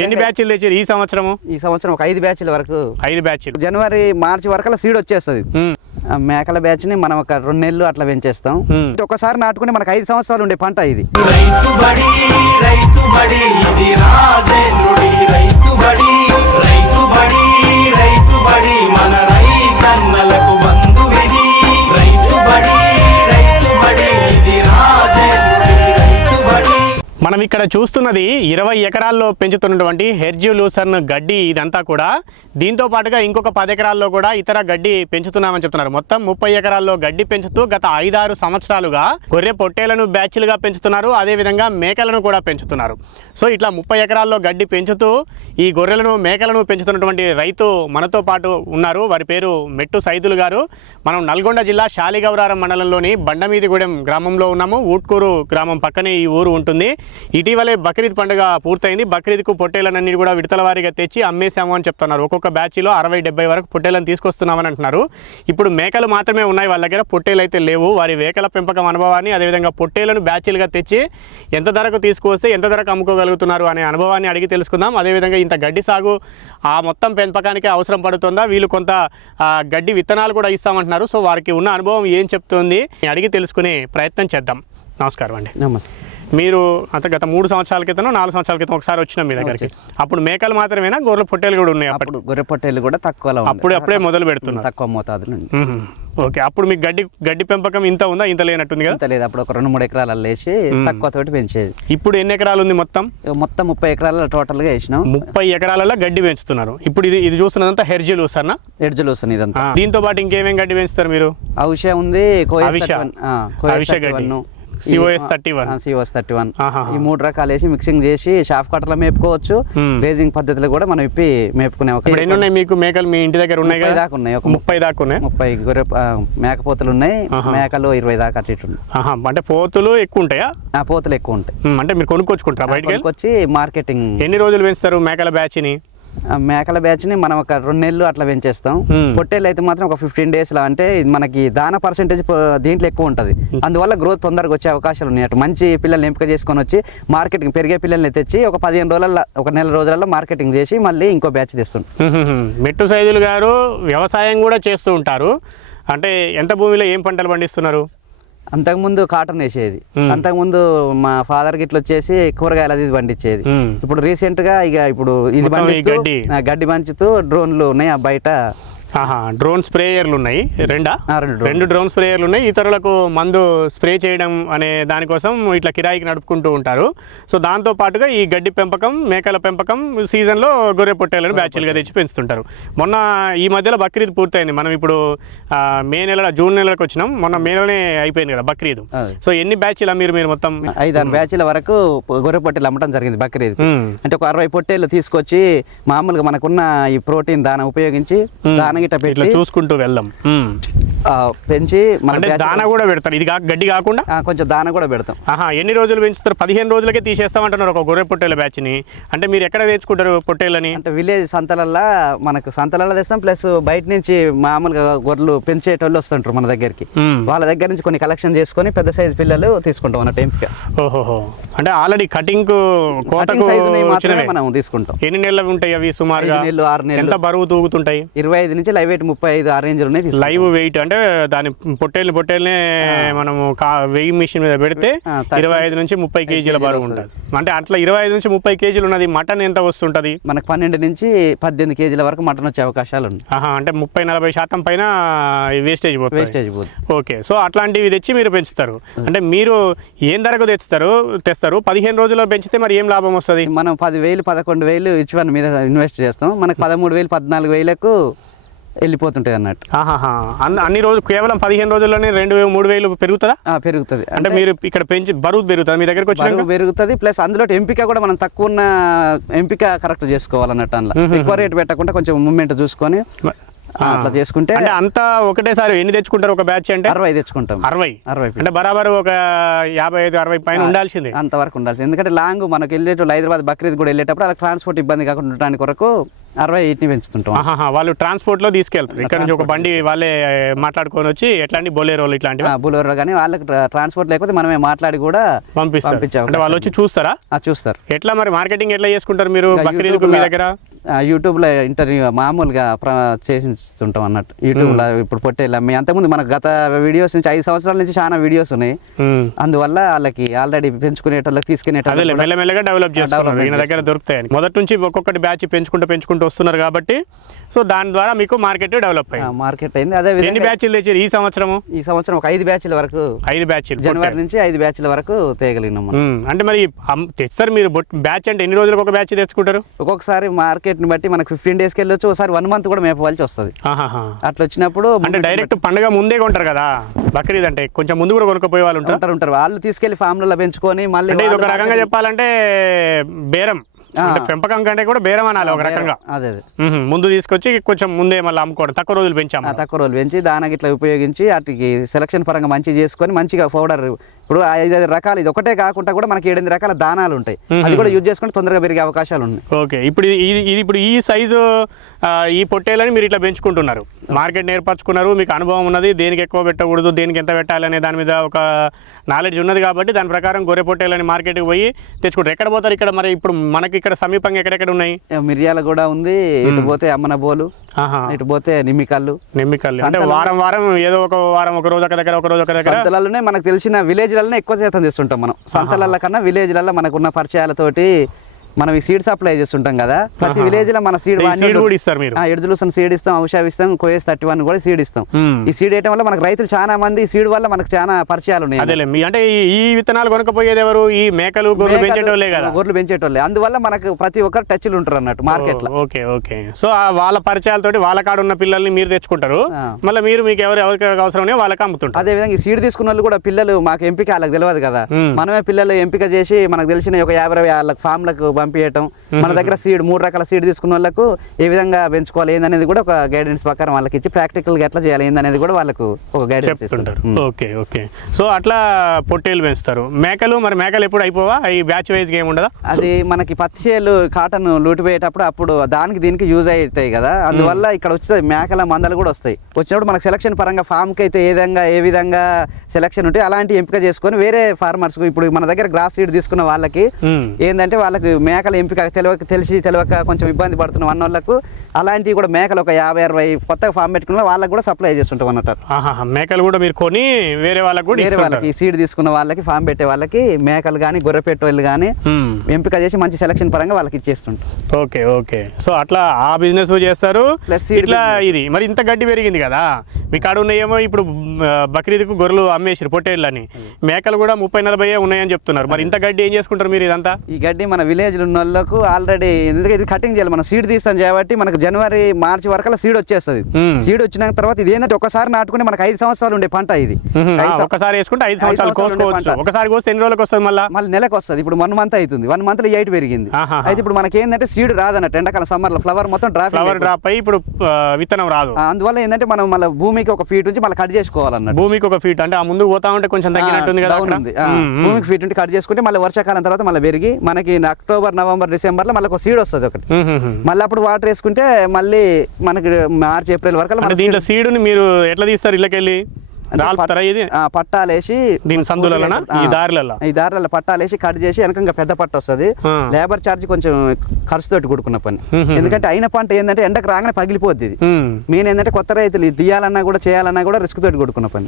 ఎన్ని బ్యాచ్లు తెచ్చారు ఈ సంవత్సరం? ఈ సంవత్సరం ఒక 5 బ్యాచ్ల వరకు, 5 బ్యాచ్లు. జనవరి మార్చి వరకు సీడ్ వచ్చేస్తుంది. మేకల బ్యాచ్ ని మనం ఒక 2 నెలలు అట్లా పెంచేస్తాం. ఒకసారి నాటుకుని మనకు 5 సంవత్సరాలు ఉండే పంట ఇది. రైతు బడి రైతు బడి ఇది రాజేంద్రుడి రైతు బడి రైతు బడి రైతు బడి మన రైతన్నలకు బంధువిది రైతు బడి రైతు బడి ఇది రాజేంద్రుడి రైతు బడి. మనం ఇక్కడ చూస్తున్నది 20 ఎకరాల్లో పెంచుతున్నటువంటి హెర్జీ లూసర్న్ గడ్డి ఇదంతా కూడా. దీంతో పాటుగా ఇంకొక 10 ఎకరాల్లో కూడా ఇతర గడ్డి పెంచుతున్నామని చెప్తున్నారు. మొత్తం 30 ఎకరాల్లో గడ్డి పెంచుతూ గత 5-6 సంవత్సరాలుగా గొర్రె పొట్టేలను బ్యాచ్లుగా పెంచుతున్నారు. అదేవిధంగా మేకలను కూడా పెంచుతున్నారు. సో ఇట్లా 30 ఎకరాల్లో గడ్డి పెంచుతూ ఈ గొర్రెలను మేకలను పెంచుతున్నటువంటి రైతు మనతో పాటు ఉన్నారు. వారి పేరు మెట్టు సైదులు గారు. మనం నల్గొండ జిల్లా శాలిగౌరారం మండలంలోని బండమీదిగూడెం గ్రామంలో ఉన్నాము. ఊట్కూరు గ్రామం పక్కనే ఈ ఊరు ఉంటుంది. ఇటీవలే బక్రీద్ పండుగ పూర్తయింది. బక్రీద్కు పొట్టేలన్నీ కూడా విడతల వారీగా తెచ్చి అమ్మేశాము అని చెప్తున్నారు. ఒక్కొక్క బ్యాచ్లో 60-70 వరకు పొట్టేలను తీసుకొస్తున్నామని అంటున్నారు. ఇప్పుడు మేకలు మాత్రమే ఉన్నాయి వాళ్ళ దగ్గర, పొట్టేలు అయితే లేవు. వారి మేకల పెంపకం అనుభవాన్ని, అదేవిధంగా పొట్టేలను బ్యాచ్లుగా తెచ్చి ఎంత ధరకు తీసుకువస్తే ఎంత ధరకు అమ్ముకోగలుగుతున్నారు అనే అనుభవాన్ని అడిగి తెలుసుకుందాం. అదేవిధంగా ఇంత గడ్డి సాగు ఆ మొత్తం పెంపకానికి అవసరం పడుతుందా, వీళ్ళు కొంత గడ్డి విత్తనాలు కూడా ఇస్తామంటున్నారు. సో వారికి ఉన్న అనుభవం ఏం చెప్తుంది అడిగి తెలుసుకునే ప్రయత్నం చేద్దాం. నమస్కారం అండి. నమస్తే. మీరు అంత గత 3 సంవత్సరాల క్రితం 4 సంవత్సరాల క్రితం ఒకసారి వచ్చినాం మీ దగ్గరికి. అప్పుడు మేకలు మాత్రమేనా, గొర్రెల పొట్టేలు కూడా ఉన్నాయి? అప్పుడు గొర్రె పొట్టేలు కూడా తక్కువలో, అప్పుడే మొదలు పెడుతున్నారు, తక్కువ మోతాదులు. ఓకే. అప్పుడు మీకు గడ్డి పెంపకం ఇంత ఉందా? ఇంత లేనట్టుంది కదా? లేదు, అప్పుడు ఒక 2-3 ఎకరాలు వేసి తక్కువ తోటి పెంచేది. ఇప్పుడు ఎన్ని ఎకరాలు ఉంది మొత్తం? మొత్తం 30 ఎకరాల టోటల్ గా వేసినాం. 30 ఎకరాలలో గడ్డి పెంచుతున్నారు. ఇప్పుడు ఇది చూస్తున్నదంతా హెర్జీ లూసర్నా? హెర్జీ లూసర్న్ ఇదంతా. దీంతో పాటు ఇంకేమేం గడ్డి పెంచుతారు మీరు? అవిష ఉంది, COS 31, COS 31 ఈ 3 రకాలు వేసి మిక్సింగ్ చేసి షాఫ్ కట్టర్లో మేపుకోవచ్చు. రేజింగ్ పద్ధతిలో కూడా మనం ఇప్పి మేపుకునే. ఎన్ని ఉన్నాయి మీకు మేకలు మీ ఇంటి దగ్గర? ఉన్నాయి కదా, 30 దాకా ఉన్నాయి. 30 దాకా ఉన్నాయి. 30 గొర్రె మేకపోతులు ఉన్నాయి, మేకలు 20 దాకా అటు ఇటు ఉన్నాయి. అంటే పోతులు ఎక్కువ ఉంటాయా? పోతులు ఎక్కువ ఉంటాయి. అంటే మీరు కొనుక్కొచ్చుకుంటారా బయటకి వచ్చి? మార్కెటింగ్. ఎన్ని రోజులు పెంచుతారు మేకల బ్యాచ్ని? మేకల బ్యాచ్ ని మనం ఒక 2 నెలలు అట్లా పెంచేస్తాం. పొట్టేలు అయితే మాత్రం ఒక 15 days లో. అంటే మనకి దాన పర్సెంటేజ్ దీంట్లో ఎక్కువ ఉంటుంది, అందువల్ల గ్రోత్ తొందరగా వచ్చే అవకాశాలు ఉన్నాయి. అటు మంచి పిల్లల్ని ఎంపిక చేసుకొని వచ్చి మార్కెటింగ్ పెరిగే పిల్లల్ని తెచ్చి ఒక 15 రోజులలో, ఒక నెల రోజులలో మార్కెటింగ్ చేసి మళ్ళీ ఇంకో బ్యాచ్ తెస్తుంటాం. మెట్టు సైదులు గారు వ్యవసాయం కూడా చేస్తూ ఉంటారు. అంటే ఎంత భూమిలో ఏం పంటలు పండిస్తున్నారు? అంతకుముందు కాటన్ వేసేది, అంతకుముందు మా ఫాదర్ గిట్ల వచ్చేసి కూరగాయలు అది పండించేది. ఇప్పుడు రీసెంట్ గా ఇప్పుడు ఇది గడ్డి పంచుతూ డ్రోన్లు ఉన్నాయి బయట. డ్రోన్ స్ప్రేయర్లు ఉన్నాయి. 2 డ్రోన్ స్ప్రేయర్లు ఉన్నాయి. ఇతరులకు మందు స్ప్రే చేయడం అనే దానికోసం ఇట్లా కిరాయికి నడుపుకుంటూ ఉంటారు. సో దాంతో పాటుగా ఈ గడ్డి పెంపకం, మేకల పెంపకం సీజన్లో గొర్రె పొట్టేలను బ్యాచ్లుగా తెచ్చి పెంచుతుంటారు. మొన్న ఈ మధ్యలో బక్రీద్ పూర్తయింది. మనం ఇప్పుడు జూన్ నెలకు వచ్చినాం. మొన్న మే నెలనే అయిపోయింది కదా బక్రీద్. సో ఎన్ని బ్యాచ్లు మీరు మొత్తం? 5-6 బ్యాచ్ల వరకు గొర్రె పొట్టేలు అమ్మటం జరిగింది బక్రీద్. అంటే ఒక 60 పొట్టేలు తీసుకొచ్చి మామూలుగా మనకున్న ఈ ప్రోటీన్ దాన ఉపయోగించి దాన ఇట్లా చూసుకుంటూ వెళ్దాం, పెంచి దానా కూడా పెడతారు. ఇది గడ్డి కాకుండా కొంచెం దానా కూడా పెడతాం. ఎన్ని రోజులు పెంచుతారు? 15 రోజులకే తీసేస్తామంటున్నారు ఒక గొర్రె పొట్టేల బ్యాచ్ ని. అంటే మీరు ఎక్కడ తెచ్చుకుంటారు పొట్టేలని? అంటే విలేజ్ సంతలల్లో, మనకు సంతలలో తెస్తాం. ప్లస్ బయట నుంచి మామూలుగా గొర్రెలు పెంచేటోళ్ళు వస్తుంటారు మన దగ్గరికి. వాళ్ళ దగ్గర నుంచి కొన్ని కలెక్షన్ చేసుకొని పెద్ద సైజు పిల్లలు తీసుకుంటాం అన్నట్టు ఎంపిక. ఓహో, అంటే ఆల్రెడీ కటింగ్ కోతకు మనం తీసుకుంటాం. ఎన్ని నెలలు ఉంటాయి అవి సుమారుగా? 6 నెలలు. ఎంత బరువు తూగుతుంటాయి? 25 నుంచి లైవ్ వెయిట్ 35 ఆ రేంజ్ ఉన్నాయి. లైవ్ వెయిట్ అంటే దాని పొట్టేల్నే మనము వెయిట్ మిషన్ మీద పెడితే 25 నుంచి 30 కేజీల బరువు ఉంటుంది. అంటే అట్లా 25 నుంచి 30 కేజీలు ఉన్నది. మటన్ ఎంత వస్తుంటది? మనకు 12 నుంచి 18 కేజీల వరకు మటన్ వచ్చే అవకాశాలు ఉన్నాయి. అంటే 30-40% పైన వేస్టేజ్ పోతుంది. ఓకే. సో అట్లాంటివి తెచ్చి మీరు పెంచుతారు. అంటే మీరు ఏం ధరకు తెస్తారు? 15 రోజుల్లో పెంచితే మరి ఏం లాభం వస్తుంది? మనం 10,000 11,000 ఇచ్ వన్ మీద ఇన్వెస్ట్ చేస్తాం. మనకు 13,000 14,000కు వెళ్ళిపోతుంటాయి అన్నట్టు. అన్ని రోజులు కేవలం 15 రోజుల్లోనే 2,000-3,000 పెరుగుతుందా? పెరుగుతుంది. అంటే మీరు ఇక్కడ పెంచి బరువు పెరుగుతుంది, మీ దగ్గరకు వచ్చి పెరుగుతుంది. ప్లస్ అందులో ఎంపిక కూడా మనం తక్కువ ఉన్న ఎంపిక కరెక్ట్ చేసుకోవాలన్నట్టు. అందులో ఎక్కువ రేటు పెట్టకుండా కొంచెం మూమెంట్ చూసుకొని అట్లా చేసుకుంటే అంటే అంతా ఒకటేసారి ఎన్ని తెచ్చుకుంటారు ఒక బ్యాచ్ అంటే 60 తెచ్చుకుంటాం. 60 అంటే బరాబర్ ఒక 55-60 పైన ఉండాల్సిందే. అంతవరకు ఉండాల్సింది. ఎందుకంటే లాంగ్ మనకు వెళ్ళేటప్పుడు హైదరాబాద్ బక్రీద్ కూడా వెళ్ళేటప్పుడు అలా ట్రాన్స్పోర్ట్ ఇబ్బంది కాకుండా ఉండడానికి కొరకు 60 వీటిని పెంచుతుంటాం. వాళ్ళు ట్రాన్స్పోర్ట్ లో తీసుకెళ్తారు, ఇక్కడ నుంచి ఒక బండి వాళ్ళే మాట్లాడుకొని వచ్చి ఎట్లాంటి బొలేరోలు ఇట్లాంటివి బులోరో కానీ వాళ్ళకి ట్రాన్స్పోర్ట్ లేకపోతే మనమే మాట్లాడి కూడా పంపిస్తాం. అంటే వాళ్ళు వచ్చి చూస్తారా? చూస్తారు. ఎట్లా మరి మార్కెటింగ్ ఎట్లా చేసుకుంటారు మీరు బక్రీద్ మీ దగ్గర? యూట్యూబ్లో ఇంటర్వ్యూ మామూలుగా చేస్తుంటాం అన్నట్టు. యూట్యూబ్లో ఇప్పుడు పొట్టేళ్ళ మీ అంతకుముందు మనకు గత వీడియోస్ నుంచి 5 సంవత్సరాల నుంచి చాలా వీడియోస్ ఉన్నాయి. అందువల్ల వాళ్ళకి ఆల్రెడీ పెంచుకునేటోళ్ళకి తీసుకునేటోళ్ళకి మెల్లమెల్లగా డెవలప్ చేస్తున్నారు, ఈయన దగ్గర దొరుకుతాయని. మొదటి నుంచి ఒక్కొక్కటి బ్యాచ్ పెంచుకుంటూ వస్తున్నారు కాబట్టి సో దాని ద్వారా మీకు మార్కెట్ డెవలప్ అయింది. మార్కెట్ అయింది. అదే ఎన్ని బ్యాచ్లు తెచ్చారు ఈ సంవత్సరం? ఈ సంవత్సరం ఒక 5 బ్యాచ్ల వరకు, 5 బ్యాచ్లు జనవరి నుంచి 5 బ్యాచ్ల వరకు తేగలిగినాం. అంటే మరి తెస్తారు మీరు బ్యాచ్ అంటే ఎన్ని రోజులకు ఒక బ్యాచ్ తెచ్చుకుంటారు? ఒక్కొక్కసారి మార్కెట్ని బట్టి మనకు 15 డేస్కి వెళ్ళొచ్చు, ఒకసారి 1 మంత్ కూడా మేపవలసి వస్తుంది. అట్లా వచ్చినప్పుడు అంటే డైరెక్ట్ పండుగ ముందే కొంటారు కదా బక్రీద్ అంటే, కొంచెం ముందు కూడా కొనుక్కపోయే వాళ్ళు ఉంటారు. వాళ్ళు తీసుకెళ్లి ఫామ్లలో పెంచుకొని మళ్ళీ ఇది ఒక రకంగా చెప్పాలంటే బేరం, పెంపకం కంటే కూడా బేరం అనాలి ఒక రకంగా. అదే ముందు తీసుకొచ్చి కొంచెం ముందే మళ్ళీ అమ్ముకోవడం, తక్కువ రోజులు పెంచి దానికి ఇట్లా ఉపయోగించి వాటికి సెలక్షన్ పరంగా మంచిగా చేసుకొని మంచిగా పౌడర్ ఇప్పుడు 5 రకాలు, ఇది ఒకటే కాకుండా కూడా మనకి 7 రకాల దానాలు ఉంటాయి, అది కూడా యూజ్ చేసుకుంటే తొందరగా పెరిగే అవకాశాలు ఉన్నాయి. ఓకే, ఇప్పుడు ఈ సైజు ఈ పొట్టేలని మీరు ఇట్లా పెంచుకుంటున్నారు, మార్కెట్ నేర్పరచుకున్నారు, మీకు అనుభవం ఉన్నది, దేనికి ఎక్కువ పెట్టకూడదు, దేనికి ఎంత పెట్టాలి అనే దాని మీద ఒక నాలెడ్జ్ ఉన్నది కాబట్టి దాని ప్రకారం గొర్రె పొట్టేలని మార్కెట్కి పోయి తెచ్చుకుంటారు. ఎక్కడ పోతారు ఇక్కడ మరి? ఇప్పుడు మనకి ఇక్కడ సమీపంగా ఎక్కడెక్కడ ఉన్నాయి? మిర్యాల కూడా ఉంది, ఇటు పోతే అమ్మనబోలు, ఇటు పోతే నిమ్మికల్లు. అంటే వారం ఏదో ఒక వారం ఒక రోజు ఒక దగ్గర ఒక రోజు ఒక దగ్గర సంతలలోనే మనకు తెలిసిన విలేజ్లలో ఎక్కువ శాతం చేస్తుంటాం మనం. సంతల కన్నా విలేజ్లలో మనకున్న పరిచయాలతోటి మనం ఈ సీడ్ సప్లై చేస్తుంటాం కదా, ప్రతి విలేజ్ లో మన సీడ్ కూడా ఇస్తారు మీరు? ఎడ్జులూసన్ సీడ్ ఇస్తాం, ఔషధ ఇస్తాం, కోఎస్ 31 కూడా సీడ్ ఇస్తాం. ఈ సీడ్ వేయడం వల్ల మనకు రైతులు చాలా మంది ఈ సీడ్ వల్ల మనకు చాలా పరిచయాలు ఉన్నాయి. అదే అంటే ఈ విత్తనాలు కొనుక్కపోయేది ఎవరు? ఈ మేకలు గొర్రెలు పెంచేటోళ్ళే కదా. గొర్రెలు పెంచేటోళ్ళే, అందువల్ల మనకు ప్రతి ఒక్కరు టచ్లు ఉంటారు అన్నట్టు మార్కెట్ లో. ఓకే. సో వాళ్ళ పరిచయాలతోటి వాళ్ళ కాడ ఉన్న పిల్లల్ని మీరు తెచ్చుకుంటారు, మళ్ళీ మీరు మీకు ఎవరికి అవసరం వాళ్ళకి అమ్ముతుంటారు. అదే విధంగా ఈ సీడ్ తీసుకున్న వాళ్ళు కూడా పిల్లలు మాకు ఎంపిక వాళ్ళకి తెలియదు కదా, మనమే పిల్లలు ఎంపిక చేసి మనకు తెలిసిన ఒక 50 వాళ్ళకి ఫామ్లకు పంపించడం, మన దగ్గర సీడ్ 3 రకాల సీడ్ తీసుకున్న వాళ్ళకు ఏ విధంగా పెంచుకోవాలి ఏందనేది కూడా ఒక గైడెన్స్ ప్రకారం వాళ్ళకి ఇచ్చి ప్రాక్టికల్ గా ఎట్లా చేయాలి ఏందనేది కూడా వాళ్ళకు ఒక గైడెన్స్ చెప్తుంటారు. ఓకే. సో అట్లా పొట్టేలు పెంచుతారు. మేకలు ఎప్పుడు అయిపోవా? ఈ బ్యాచ్ వైజ్ ఏమి ఉండదా? అది మనకి పత్తి చేలు కాటన్ లూటిపోయేటప్పుడు అప్పుడు దానికి దీనికి యూజ్ అవుతాయి కదా, అందువల్ల ఇక్కడ వచ్చేది మేకల మందలు కూడా వస్తాయి. వచ్చినప్పుడు మనకు సెలక్షన్ పరంగా ఫామ్ కి అయితే ఏ విధంగా సెలక్షన్ ఉంటే అలాంటి ఎంపిక చేసుకొని వేరే ఫార్మర్స్ ఇప్పుడు మన దగ్గర గ్రాస్ సీడ్ తీసుకున్న వాళ్ళకి ఏంటంటే వాళ్ళకి మేకల ఎంపిక తెలియక కొంచెం ఇబ్బంది పడుతున్న వాళ్ళకు అలాంటివి కూడా మేకలు ఒక 50-60 కొత్తగా ఫామ్ పెట్టుకున్న వాళ్ళకి కూడా సప్లై చేస్తుంటాం అన్నట్టు. మేకలు కూడా మీరు కొని వేరే వాళ్ళకి సీడ్ తీసుకున్న వాళ్ళకి ఫామ్ పెట్టే వాళ్ళకి మేకలు కానీ గొర్రె పెట్టేవాళ్ళు కానీ ఎంపిక చేసి మంచి సెలక్షన్ పరంగా వాళ్ళకి ఇచ్చేస్తుంటాం. ఓకే. సో అట్లా ఆ బిజినెస్ చేస్తారు. ప్లస్ ఇట్లా ఇది మరి ఇంత గడ్డి పెరిగింది కదా, మీ కాడ ఉన్నాయేమో ఇప్పుడు బక్రీద్కు గొర్రెలు అమ్మేసారు పొట్టేళ్ళని, మేకలు కూడా 30-40 ఉన్నాయని చెప్తున్నారు. మరి ఇంత గడ్డి ఏం చేసుకుంటారు మీరు? ఇదంతా ఈ గడ్డి మన విలేజ్ ఉన్న వాళ్ళకు ఆల్రెడీ ఎందుకంటే ఇది కటింగ్ చేయాలి, మనం సీడ్ తీస్తాం కాబట్టి మనకు జనవరి మార్చి వరకు సీడ్ వచ్చేస్తుంది. సీడ్ వచ్చిన తర్వాత ఇది ఏంటంటే ఒకసారి నాటుకుంటే మనకు 5 సంవత్సరాలు ఉండే పంట. ఇది ఒకసారి వేసుకుంటే 5 సంవత్సరాలు కోసుకోవచ్చు. ఒకసారి కోస్తే ఎన్ని రోజులకు వస్తుంది? మళ్ళీ నెలకు వస్తుంది. ఇప్పుడు 1 మంత్ అవుతుంది, 1 మంత్ లో 8 పెరిగింది. అయితే ఇప్పుడు మనకి ఏంటంటే సీడ్ రాదన్నట్టు, ఎండాకాలం సమ్మర్ లో ఫ్లవర్ మొత్తం డ్రాప్ అయ్యి ఇప్పుడు విత్తనం రాదు. అందువల్ల ఏంటంటే మనం మళ్ళీ భూమికి ఒక ఫీట్ నుంచి మళ్ళీ కట్ చేసుకోవాలన్నట్టు. భూమికి ఒక ఫీట్ అంటే ఆ ముందు పోతా ఉంటే కొంచెం తగ్గినట్టుంది కదా, భూమికి ఫీట్ ఉంటే కట్ చేసుకుంటే మళ్ళీ వర్షాకాలం తర్వాత మళ్ళీ పెరిగి మనకి అక్టోబర్ నవంబర్ డిసెంబర్ లో మళ్ళీ ఒక సీడ్ వస్తుంది ఒకటి. మళ్ళీ అప్పుడు వాటర్ వేసుకుంటే మళ్ళీ మనకి మార్చి ఏప్రిల్ వరకు. దీంట్లో సీడ్ ని మీరు ఎట్లా తీస్తారు? ఇళ్ళకెళ్ళి పట్టాలేసి దీని సందులలో ఈ దారిలలో పట్టాలేసి కట్ చేసి వెనక పెద్ద పట్ట వస్తుంది. లేబర్ ఛార్జ్ కొంచెం ఖర్చుతోటి కూడుకున్న పని, ఎందుకంటే అయిన పంట ఏంటంటే ఎండకు రాగానే పగిలిపోద్ది. ఇది మెయిన్ ఏంటంటే కొత్త రైతులు తీయాలన్నా కూడా చేయాలన్నా కూడా రిస్క్ తోటి కూడుకున్న పని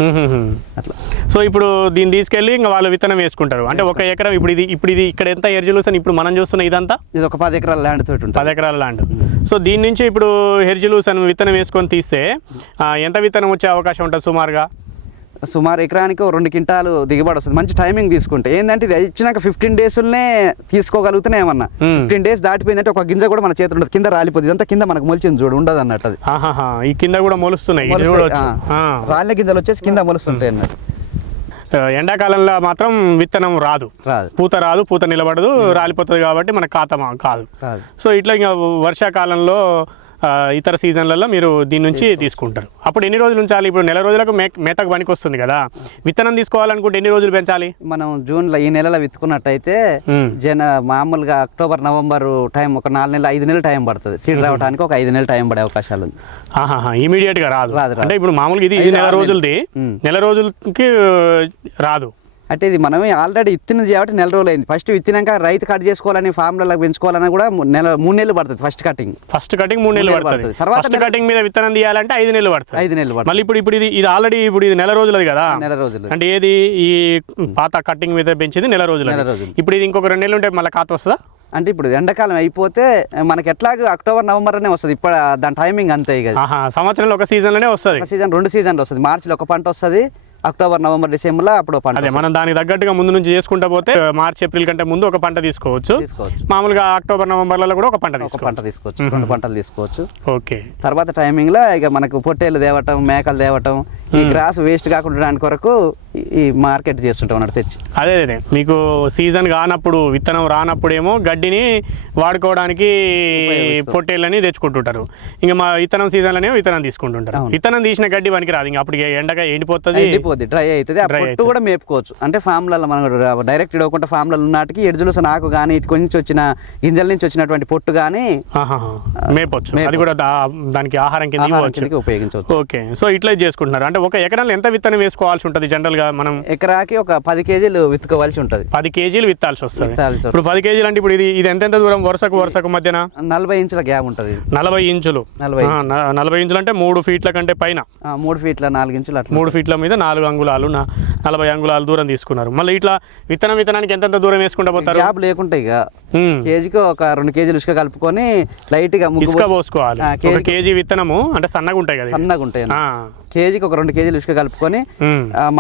అట్లా. సో ఇప్పుడు దీన్ని తీసుకెళ్లి ఇంకా వాళ్ళు విత్తనం వేసుకుంటారు. అంటే 1 ఎకరం ఇప్పుడు ఇది ఇక్కడ ఎంత హెర్జిలూసన్ ఇప్పుడు మనం చూస్తున్న ఇదంతా ఇది ఒక 10 ఎకరాల ల్యాండ్ తోటి ఉంటుంది. 10 ఎకరాల ల్యాండ్. సో దీని నుంచి ఇప్పుడు హెర్జిలూసన్ విత్తనం వేసుకొని తీస్తే ఎంత విత్తనం వచ్చే అవకాశం ఉంటుంది సుమారుగా? సుమారు ఎకరానికి 2 క్వింటాలు దిగుబడి వస్తుంది మంచి టైమింగ్ తీసుకుంటే. ఏంటంటే ఇది ఇచ్చినాక 15 డేస్నే తీసుకోగలుగుతున్నాయి. ఏమన్నా 15 డేస్ దాటిపోయిందంటే ఒక గింజ కూడా మన చేతులు ఉండదు, కింద రాలిపోతుంది. ఇదంతా కింద మనకు మొలిచింది చూడు, ఉండదు అన్నట్టు. అది ఈ కింద కూడా మొలుస్తున్నాయి, రాళ్ళ గింజలు వచ్చేసి కింద మొలుస్తుంటాయి అన్నట్టు. ఎండాకాలంలో మాత్రం విత్తనం రాదు, పూత నిలబడదు, రాలిపోతుంది కాబట్టి మనకు ఖాతా కాదు. సో ఇట్లా ఇంకా వర్షాకాలంలో ఇతర సీజన్లలో మీరు దీని నుంచి తీసుకుంటారు. అప్పుడు ఎన్ని రోజులు ఉంచాలి? ఇప్పుడు నెల రోజులకు మేతకు పనికి వస్తుంది కదా, విత్తనం తీసుకోవాలనుకుంటే ఎన్ని రోజులు పెంచాలి? మనం జూన్లో ఈ నెలలో విత్తుకున్నట్టయితే మామూలుగా అక్టోబర్ నవంబర్ టైం ఒక 4 నెలలు 5 నెలలు టైం పడుతుంది. సీడ్ రావడానికి ఒక 5 నెలలు టైం పడే అవకాశాలు ఉంది. ఇమీడియట్ గా రాదు. అంటే ఇప్పుడు మామూలుగా ఇది నెల రోజులది, నెల రోజులకి రాదు. అంటే ఇది మనం ఆల్రెడీ ఇత్తినది కాబట్టి నెల రోజులు అయింది. ఫస్ట్ విత్తినాక రైతు కట్ చేసుకోవాలని ఫామ్లలో పెంచుకోవాలని కూడా 3 నెలలు పడుతుంది. ఫస్ట్ కటింగ్ 3 నెలలు పడుతుంది. తర్వాత కటింగ్ మీద విత్తనం తీయాలంటే 5 నెలలు పడుతుంది. 5 నెలలు పడుతుంది. మళ్ళీ ఇప్పుడు ఇది ఆల్రెడీ ఇప్పుడు ఇది నెల రోజులది కదా. నెల రోజులు అంటే ఏది ఈ పాత కటింగ్ మీద పెంచింది నెల రోజులు. ఇప్పుడు ఇది ఇంకొక 2 నెలలు ఉంటే మళ్ళీ ఖాతా వస్తుందా? అంటే ఇప్పుడు ఎండాకాలం అయిపోతే మనకి ఎట్లాగో అక్టోబర్ నవంబర్ అనే వస్తుంది. ఇప్పుడు దాని టైమింగ్ అంతే. ఇక సంవత్సరంలో ఒక సీజన్లోనే వస్తుంది. ఒక సీజన్ 2 సీజన్లు వస్తుంది. మార్చిలో ఒక పంట వస్తుంది, అక్టోబర్ నవంబర్ డిసెంబర్లో అప్పుడు పంట. అదే మనం దానికి తగ్గట్టుగా ముందు నుంచి చేసుకుంటా పోతే మార్చ్ ఏప్రిల్ కంటే ముందు ఒక పంట తీసుకోవచ్చు. మామూలుగా అక్టోబర్ నవంబర్లలో కూడా ఒక పంట తీసుకోవచ్చు. 2 పంటలు తీసుకోవచ్చు. ఓకే. తర్వాత టైమింగ్లో ఇక మనకు పొట్టేలు తేవటం, మేకలు తేవటం, ఈ గ్రాస్ వేస్ట్ కాకుండా దాని కొరకు ఈ మార్కెట్ చేస్తుంటాం అన్నట్టు తెచ్చి. అదే మీకు సీజన్ కానప్పుడు విత్తనం రానప్పుడేమో గడ్డిని వాడుకోవడానికి పొట్టేళ్ళని తెచ్చుకుంటుంటారు. ఇంకా మా విత్తనం సీజన్లోనేమో విత్తనం తీసుకుంటుంటారు. విత్తనం తీసిన గడ్డి పనికి రాదు, ఇంకా అప్పటికి ఎండగా ఎండిపోతుంది, డ్రై అవుతుంది. ఆ పొట్టు కూడా మేపుకోవచ్చు. అంటే ఫామ్లలో మనం డైరెక్ట్ ఇవ్వకుండా ఫామ్లలో ఉన్నటికి ఎడుజులు నాకు కానీ ఇటు కొంచెం వచ్చిన గింజల నుంచి వచ్చినటువంటి పొట్టు కానీ మేపొచ్చు. అది కూడా దానికి ఆహారం కింద ఉపయోగించవచ్చు. ఓకే. సో ఇట్లా చేసుకుంటున్నారు. అంటే ఒక ఎకరాలో ఎంత విత్తనం వేసుకోవాల్సి ఉంటుంది జనరల్ గా? మనం ఎకరాకి ఒక 10 కేజీలు విత్తుకోవాల్సి ఉంటుంది. 10 కేజీలు విత్తాల్సి వస్తుంది. ఇప్పుడు 10 కేజీలు అంటే ఇప్పుడు ఇది ఎంత దూరం వరుసకు మధ్యన? 40 ఇంచుల గ్యాప్ ఉంటుంది. 40 ఇంచులు. 40 ఇంచులు అంటే 3 ఫీట్ల కంటే పైన. 3 ఫీట్ల 4 ఇంచులు. 3 ఫీట్ల మీద 4 అంగుళాలు 40 అంగుళాలు దూరం తీసుకున్నారు. మళ్ళీ ఇట్లా విత్తనానికి ఎంత దూరం వేసుకుంటా పోతారు? గ్యాప్ లేకుంటే ఇక కేజీకి ఒక 2 కేజీలు ఇసుక కలుపుకొని లైట్ గా ఇసుక పోసుకోవాలి. 1 కేజీ విత్తనము అంటే సన్నగా ఉంటాయి కదా. సన్నగా ఉంటాయి. కేజీకి ఒక 2 కేజీలు ఇసుక కలుపుకొని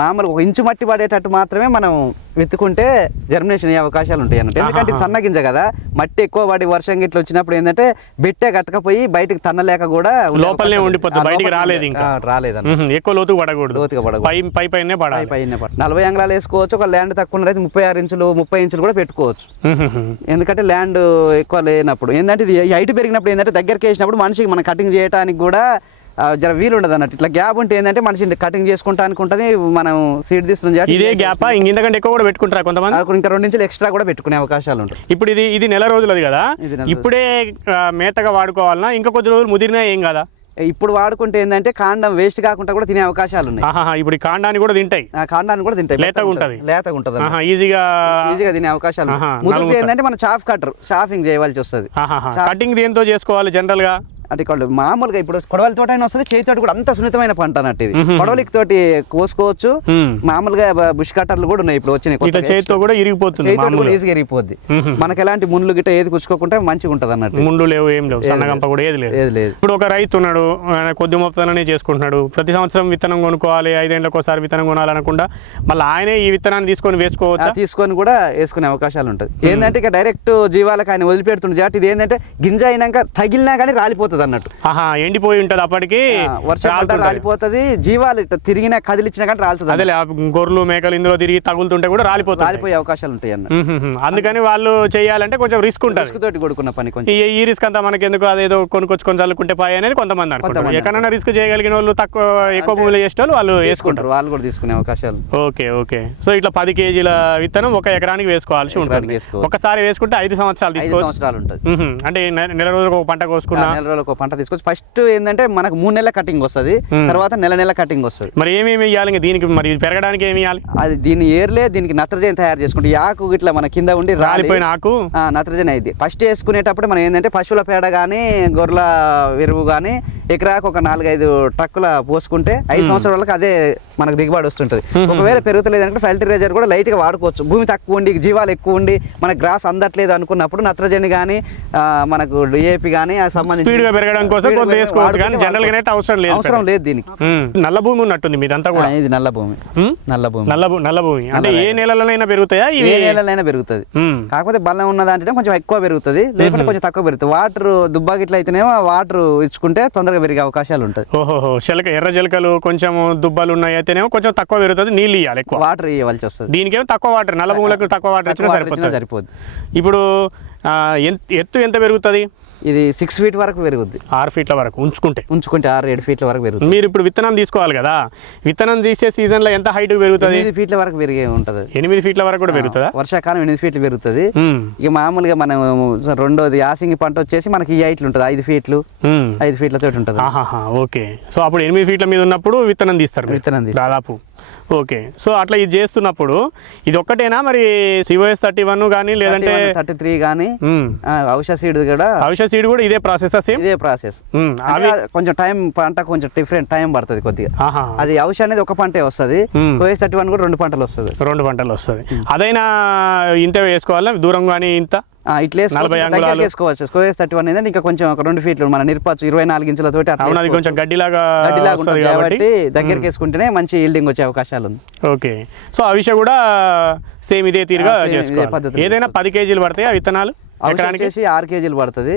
మామూలుగా 1 ఇంచు మట్టి పడేటట్టు మాత్రమే మనం విత్తుకుంటే జర్మినేషన్ అయ్యే అవకాశాలు ఉంటాయి అన్నట్టు. ఎందుకంటే ఇది సన్న గింజ కదా, మట్టి ఎక్కువ పడి వర్షం గిట్ల వచ్చినప్పుడు ఏంటంటే బెట్టే కట్టకపోయి బయటకు తన్నలేక కూడా లోపలనే ఉండిపోతుంది, బయటికి రాలేదు. ఇంకా రాలేదు. ఎక్కువ లోతుగా పడకూడదు. పైనే పడాలి. 40 అంగుళాలు వేసుకోవచ్చు. ఒక ల్యాండ్ తక్కువ ఉన్నది 36 ఇంచులు 30 ఇంచులు కూడా పెట్టుకోవచ్చు. ఎందుకంటే ల్యాండ్ ఎక్కువ లేనప్పుడు ఏంటంటే ఇది హైట్ పెరిగినప్పుడు ఏంటంటే దగ్గరికి వేసినప్పుడు మనిషికి మనం కటింగ్ చేయడానికి కూడా జర వీలు ఉండదు అన్నట్టు. ఇట్లా గ్యాప్ ఉంటే ఏంటంటే మనిషి కటింగ్ చేసుకుంటానికి ఉంటుంది. మనం సీడ్ తీసుకుని ఇదే గ్యాప్ ఇంతకంటే ఎక్కువ కూడా పెట్టుకుంటారు కొంతమంది. ఇంకా 2 ఇంచులు ఎక్స్ట్రా కూడా పెట్టుకునే అవకాశాలు ఉంటాయి. ఇప్పుడు ఇది నెల రోజులది కదా, ఇప్పుడే మేతగా వాడుకోవాలన్నా ఇంకా కొద్ది రోజులు ముదిరినా ఏం కదా? ఇప్పుడు వాడుకుంటే ఏంటంటే కాండం వేస్ట్ కాకుండా కూడా తినే అవకాశాలు ఉన్నాయి. ఇప్పుడు కాండాన్ని కూడా తింటాయి. కాండాన్ని కూడా తింటాయి. లేతగా ఉంటుంది. ఈజీగా తినే అవకాశాలు. ముదిరితే ఏంటంటే మనం షాఫింగ్ చేయవలసి వస్తుంది. కటింగ్ దేంతో చేసుకోవాలి జనరల్ గా? అంటే మామూలుగా ఇప్పుడు కొడవలి తోట అయినా వస్తుంది, చేతి తోట కూడా అంత సున్నితమైన పంట అన్నట్టు. ఇది కొడవలికి తోటి కోసుకోవచ్చు. మామూలుగా బుష్ కట్టర్లు కూడా ఉన్నాయి ఇప్పుడు వచ్చినాయి. చేతితో కూడా ఇరిగిపోతుంది, ఈజీగా ఇరిగిపోద్ది. మనకి ఎలాంటి ముళ్ళు గిట్ట ఏది కుచ్చుకోకుండా మంచిగా ఉంటుంది అన్నట్టు. ముందు లేవు, ఏం లేవు, సన్నగంప కూడా ఏది లేదు. ఇప్పుడు ఒక రైతు ఉన్నాడు, కొద్ది మొత్తంలోనే చేసుకుంటున్నాడు. ప్రతి సంవత్సరం విత్తనం కొనుక్కోవాలి, 5 ఏళ్ళకి ఒకసారి విత్తనం కొనాలనుకుంటా మళ్ళీ ఆయనే ఈ విత్తనాన్ని తీసుకొని వేసుకోవచ్చు. తీసుకొని కూడా వేసుకునే అవకాశాలు ఉంటుంది. ఏంటంటే ఇక డైరెక్ట్ జీవాలకు ఆయన వదిలిపెడుతుంది జాటి. ఇది ఏంటంటే గింజ అయినాక తగిలినా కానీ రాలిపోతుంది అన్నట్టు. ఎండిపోయి ఉంటది, అప్పటికి వర్షం రాలిపోతుంది. జీవాలు తిరిగినా కదిలిచ్చినా కానీ రాలుతుంది. అదే గొర్రెలు మేకలు ఇందులో తిరిగి తగులుతుంటే కూడా రాలిపోయే అవకాశాలు ఉంటాయి అన్న. అందుకని వాళ్ళు చేయాలంటే కొంచెం రిస్క్ ఉంటుంది. రిస్క్ తోటి కొడుకున్న పని కొంచెం. ఈ రిస్క్ అంతా మనకి ఎందుకు, అదేదో కొనుక్కొచ్చుకొని చల్లుకుంటే పాయి అనేది కొంతమంది అనుకుంటారు. ఎక్కడైనా రిస్క్ చేయగలిగిన వాళ్ళు ఎక్కువ భూమిలో చేసే వాళ్ళు వేసుకుంటారు. వాళ్ళు కూడా తీసుకునే అవకాశాలు. ఓకే. సో ఇట్లా 10 కేజీల విత్తనం 1 ఎకరానికి వేసుకోవాల్సి ఉంటుంది. ఒకసారి వేసుకుంటే 5 సంవత్సరాలు ఉంటుంది. అంటే నెల రోజులకు ఒక పంట కోసుకున్నా నెల రోజులకు ఒక పంట తీసుకోవచ్చు. ఫస్ట్ ఏంటంటే మనకు 3 నెలల కటింగ్ వస్తుంది, తర్వాత నెల కటింగ్ వస్తుంది. మరి ఏమేమి ఇవ్వాలి దీనికి? మరి పెరగడానికి ఏమి ఇవ్వాలి? అది దీన్ని ఏర్లే దీనికి నత్రజని తయారు చేసుకుంటే ఆకు ఇట్లా మన కింద ఉండి రాలిపోయిన ఆకు నత్రజని అయింది. ఫస్ట్ వేసుకునేటప్పుడు మనం ఏంటంటే పశువుల పేడ కానీ గొర్రెల ఎరువు కానీ ఎకరాకు ఒక 4-5 ట్రక్కుల పోసుకుంటే 5 సంవత్సరాల వరకు అదే మనకు దిగుబడి వస్తుంటుంది. ఒకవేళ పెరుగుతలేదంటే ఫెర్టిలైజర్ కూడా లైట్ గా వాడుకోవచ్చు. భూమి తక్కువ ఉండి జీవాలు ఎక్కువ ఉండి మనకు గ్రాస్ అందట్లేదు అనుకున్నప్పుడు నత్రజని కానీ మనకు డిఏపి కానీ సంబంధించి పెరగడం కోసం అవసరం లేదు దీనికి. నల్ల భూమి ఉన్నట్టుంది మీదంతా కూడా. ఇది నల్ల భూమి. నల్ల భూమి అంటే ఏ నెలలైనా పెరుగుతాయా? ఏ నెలలైనా పెరుగుతుంది. కాకపోతే బలం ఉన్నదంటే కొంచెం ఎక్కువ పెరుగుతుంది, లేకుంటే కొంచెం తక్కువ పెరుగుతుంది. వాటర్ దుబ్బా గిట్ల అయితేనేమో వాటర్ ఇచ్చుకుంటే తొందరగా పెరిగే అవకాశాలు ఉంటాయి. ఎర్ర జలకలు కొంచెం దుబ్బలు ఉన్నాయి అయితేనేమో కొంచెం తక్కువ పెరుగుతుంది, నీళ్ళు ఇవ్వాలి, ఎక్కువ వాటర్ ఇవ్వాల్సి వస్తుంది. దీనికేమో తక్కువ వాటర్, నల్ల భూములకు తక్కువ వాటర్ ఇచ్చినా సరిపోతుంది. ఇప్పుడు ఎత్తు ఎంత పెరుగుతుంది? ఇది 6 ఫీట్ వరకు పెరుగుద్ది. 6 ఫీట్ల వరకు ఉంచుకుంటే 6-7 ఫీట్ల వరకు పెరుగుతుంది. మీరు ఇప్పుడు విత్తనం తీసుకోవాలి కదా, విత్తనం తీసే సీజన్లో ఎంత హైట్ పెరుగుతుంది? 8 ఫీట్ల వరకు పెరిగే ఉంటుంది. 8 ఫీట్ల వరకు కూడా పెరుగుతుందా? వర్షాకాలం 8 ఫీట్లు పెరుగుతుంది. ఇక మామూలుగా మనం రెండోది యాసింగి పంట వచ్చేసి మనకి ఈ హైట్లు ఉంటుంది, 5 ఫీట్లు 5 ఫీట్లతో ఉంటుంది. ఓకే. సో అప్పుడు 8 ఫీట్ల మీద ఉన్నప్పుడు విత్తనం తీస్తారు దాదాపు. ఓకే. సో అట్లా ఇది చేస్తున్నప్పుడు ఇది ఒక్కటేనా మరి COS 31 కానీ లేదంటే 33 కానీ ఔషధ సీడ్ కూడా? ఔషధ సీడ్ కూడా ఇదే ప్రాసెస్? సేమ్ ఇదే ప్రాసెస్. అవి కొంచెం టైం, పంట కొంచెం డిఫరెంట్ టైం పడుతుంది కొద్దిగా. అది ఔషధ అనేది ఒక పంటే వస్తుంది, COS 31 కూడా 2 పంటలు వస్తుంది. 2 పంటలు వస్తుంది. అదైనా ఇంత వేసుకోవాలా దూరం కానీ ఇంత ఇట్లా వేసుకోవచ్చు. COS 31 ఏంటంటే ఇంకా కొంచెం ఒక 2 ఫీట్లు మన నిరపచ్చు 24 ఇంచులతోటి అది కొంచెం గడ్డిలాగా ఉంటుంది కాబట్టి దగ్గరికి వేసుకుంటేనే మంచి ఈల్డింగ్ వచ్చే అవకాశాలు ఉంది. ఓకే. సో ఆ విషయం కూడా సేమ్ ఇదే తీరుగా చేసుకోవాలి. ఏదైనా 10 కేజీలు పడతాయి ఆ విత్తనాలు? వచ్చేసి 6 కేజీలు పడుతుంది.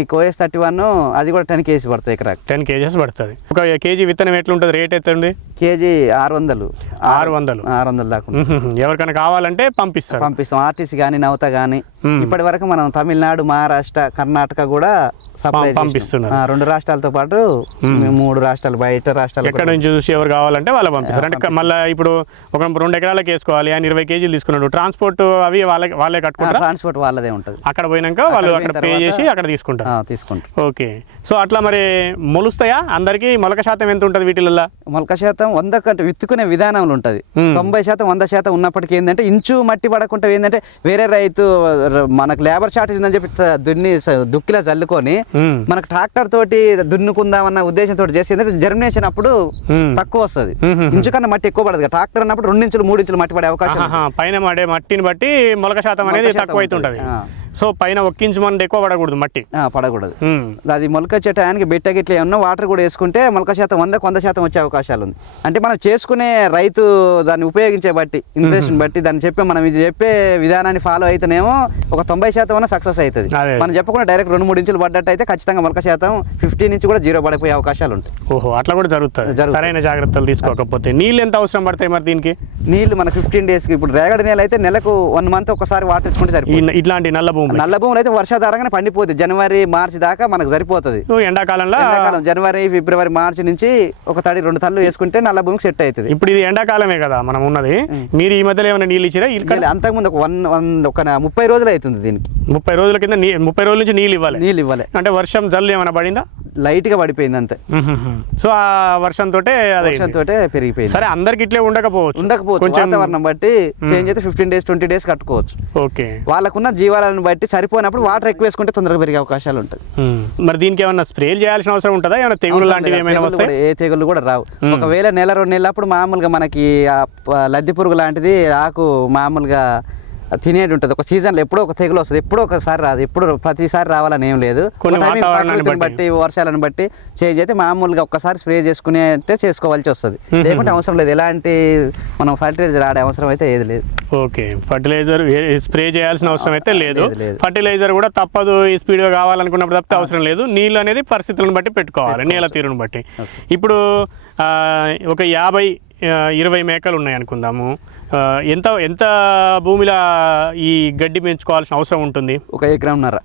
ఈ COS 31 అది కూడా 10 కేజీ పడుతుంది. ఎకరాకి 10 కేజీస్ పడుతుంది. ఒక కేజీ విత్తనం ఎట్లుంటుంది? రేట్ ఎంత ఉంది? కేజీ 600 దాకా. ఎవరికైనా కావాలంటే పంపిస్తాం. ఆర్టీసీ కానీ నవత కానీ ఇప్పటి వరకు మనం తమిళనాడు, మహారాష్ట్ర, కర్ణాటక కూడా పంపిస్తున్నారు. 2 రాష్ట్రాలతో పాటు 3 రాష్ట్రాలు, బయట రాష్ట్రాలు ఎక్కడ నుంచి చూసి ఎవరు కావాలంటే వాళ్ళు పంపిస్తారు. అంటే మళ్ళీ ఇప్పుడు ఒక 2 ఎకరాలకు వేసుకోవాలి, ఆయన 20 కేజీలు తీసుకున్నాడు, ట్రాన్స్పోర్ట్ అవి వాళ్ళే కట్టుకుంటారు? ట్రాన్స్పోర్ట్ వాళ్ళదే ఉంటుంది. అక్కడ పోయినాక వాళ్ళు అక్కడ పే చేసి అక్కడ తీసుకుంటారు. ఓకే. సో అట్లా మరి మొలుస్తాయా అందరికి? మొలక శాతం ఎంత ఉంటుంది వీటిల్లో? మొలక శాతం 100 కంటే విత్తుకునే విధానంలో ఉంటుంది. 90% 100% ఉన్నప్పటికీ ఏంటంటే ఇంచు మట్టి పడకుండా ఏంటంటే వేరే రైతు మనకు లేబర్ షార్టేజ్ ఉందని చెప్పి దుక్కిలా చల్లుకొని మనకు ట్రాక్టర్ తోటి దున్నుకుందామన్న ఉద్దేశంతో చేసి జర్మినేషన్ అప్పుడు తక్కువ వస్తుంది. ఇంచు కన్నా మట్టి ఎక్కువ పడదు. ట్రాక్టర్ అన్నప్పుడు 2 ఇంచులు 3 ఇంచులు మట్టి పడే అవకాశం. పైన పడే మట్టిని బట్టి మొలక శాతం అనేది తక్కువ అవుతుంటది. సో పైన 1 ఇంచు మంది ఎక్కువ పడకూడదు, మట్టి పడకూడదు. అది మొలక వచ్చే టయానికి బెట్ట గిట్ల ఏమన్నా వాటర్ కూడా వేసుకుంటే మొలక శాతం 100% వచ్చే అవకాశాలు ఉంది. అంటే మనం చేసుకునే రైతు దాన్ని ఉపయోగించే బట్టి, ఇంట్రెస్ట్ బట్టి దాన్ని మనం ఇది చెప్పే విధానాన్ని ఫాలో అయితేనేమో ఒక 90% సక్సెస్ అవుతుంది. మనం చెప్పకుండా డైరెక్ట్ 2-3 ఇంచులు పడ్డట్టు అయితే ఖచ్చితంగా మొలక శాతం 15 నుంచి కూడా 0 పడిపోయే అవకాశాలు ఉంటాయి. ఓహో, అట్లా కూడా జరుగుతుంది సరైన జాగ్రత్తలు తీసుకోకపోతే. నీళ్ళు ఎంత అవసరం పడతాయి మరి దీనికి? నీళ్ళు మన 15 డేస్కి. ఇప్పుడు రేగడి నేల అయితే నెలకు 1 మంత్ ఒకసారి వాటర్ ఇచ్చుకుంటే సరిపోతుంది. ఇట్లాంటి నల్ల భూములు అయితే వర్షాధారంగానే పండిపోతుంది. జనవరి మార్చి దాకా మనకు సరిపోతుంది. ఎండాకాలం జనవరి ఫిబ్రవరి మార్చి నుంచి ఒక 2 తల్లు వేసుకుంటే నల్ల భూమికి సెట్ అవుతుంది. ఇప్పుడు ఇది ఎండాకాలమే కదా మనం ఉన్నది. మీరు ఈ మధ్యలో ఏమైనా నీళ్ళు ఇచ్చిరా? అంతకుముందు ఒక 30 రోజులు అవుతుంది దీనికి. 30 రోజుల కింద 30 రోజుల నుంచి నీళ్ళు ఇవ్వాలి. అంటే వర్షం జల్లు ఏమైనా పడిందా? లైట్ గా పడిపోయింది అంతే. సో ఆ వర్షంతో పెరిగిపోయింది. సరే, అందరికి ఇట్లే ఉండకపోవచ్చు. వాతావరణం బట్టి చేంజ్ అయితే 15 డేస్ 20 డేస్ కట్టుకోవచ్చు. ఓకే. వాళ్ళకున్న జీవాలను బట్టి సరిపోయినప్పుడు వాటర్ ఎక్కువ వేసుకుంటే తొందరగా పెరిగే అవకాశాలు ఉంటాయి. మరి దీనికి ఏమన్నా స్ప్రే చేయాల్సిన అవసరం ఉంటుందా? ఏమైనా తెగులు లాంటివి ఏమైనా వస్తాయి? ఏ తెగులు కూడా రావు. ఒకవేళ 1-2 నెలలప్పుడు మామూలుగా మనకి లద్దె పురుగు లాంటిది ఆకు మామూలుగా తినేది ఉంటుంది. ఒక సీజన్లో ఎప్పుడో ఒక తెగులు వస్తుంది, ఎప్పుడో ఒకసారి రాదు. ఎప్పుడు ప్రతిసారి రావాలని ఏం లేదు. ప్రకృతిని బట్టి వర్షాలను బట్టి చేంజ్ అయితే మామూలుగా ఒక్కసారి స్ప్రే చేసుకునే చేసుకోవాల్సి వస్తుంది. లేకుంటే అవసరం లేదు. ఎలాంటి మనం ఫర్టిలైజర్ ఆడే అవసరం అయితే ఏది లేదు. ఓకే. ఫర్టిలైజర్ స్ప్రే చేయాల్సిన అవసరం అయితే లేదు. ఫర్టిలైజర్ కూడా తప్పదు, ఈ స్పీడ్గా కావాలనుకున్నప్పుడు తప్పితే అవసరం లేదు. నీళ్ళు అనేది పరిస్థితులను బట్టి పెట్టుకోవాలి, నేల తీరును బట్టి. ఇప్పుడు ఒక 50-20 మేకలు ఉన్నాయి అనుకుందాము. ఎంత భూమిలో ఈ గడ్డి పెంచుకోవాల్సిన అవసరం ఉంటుంది? 1 ఎకరంన్నర.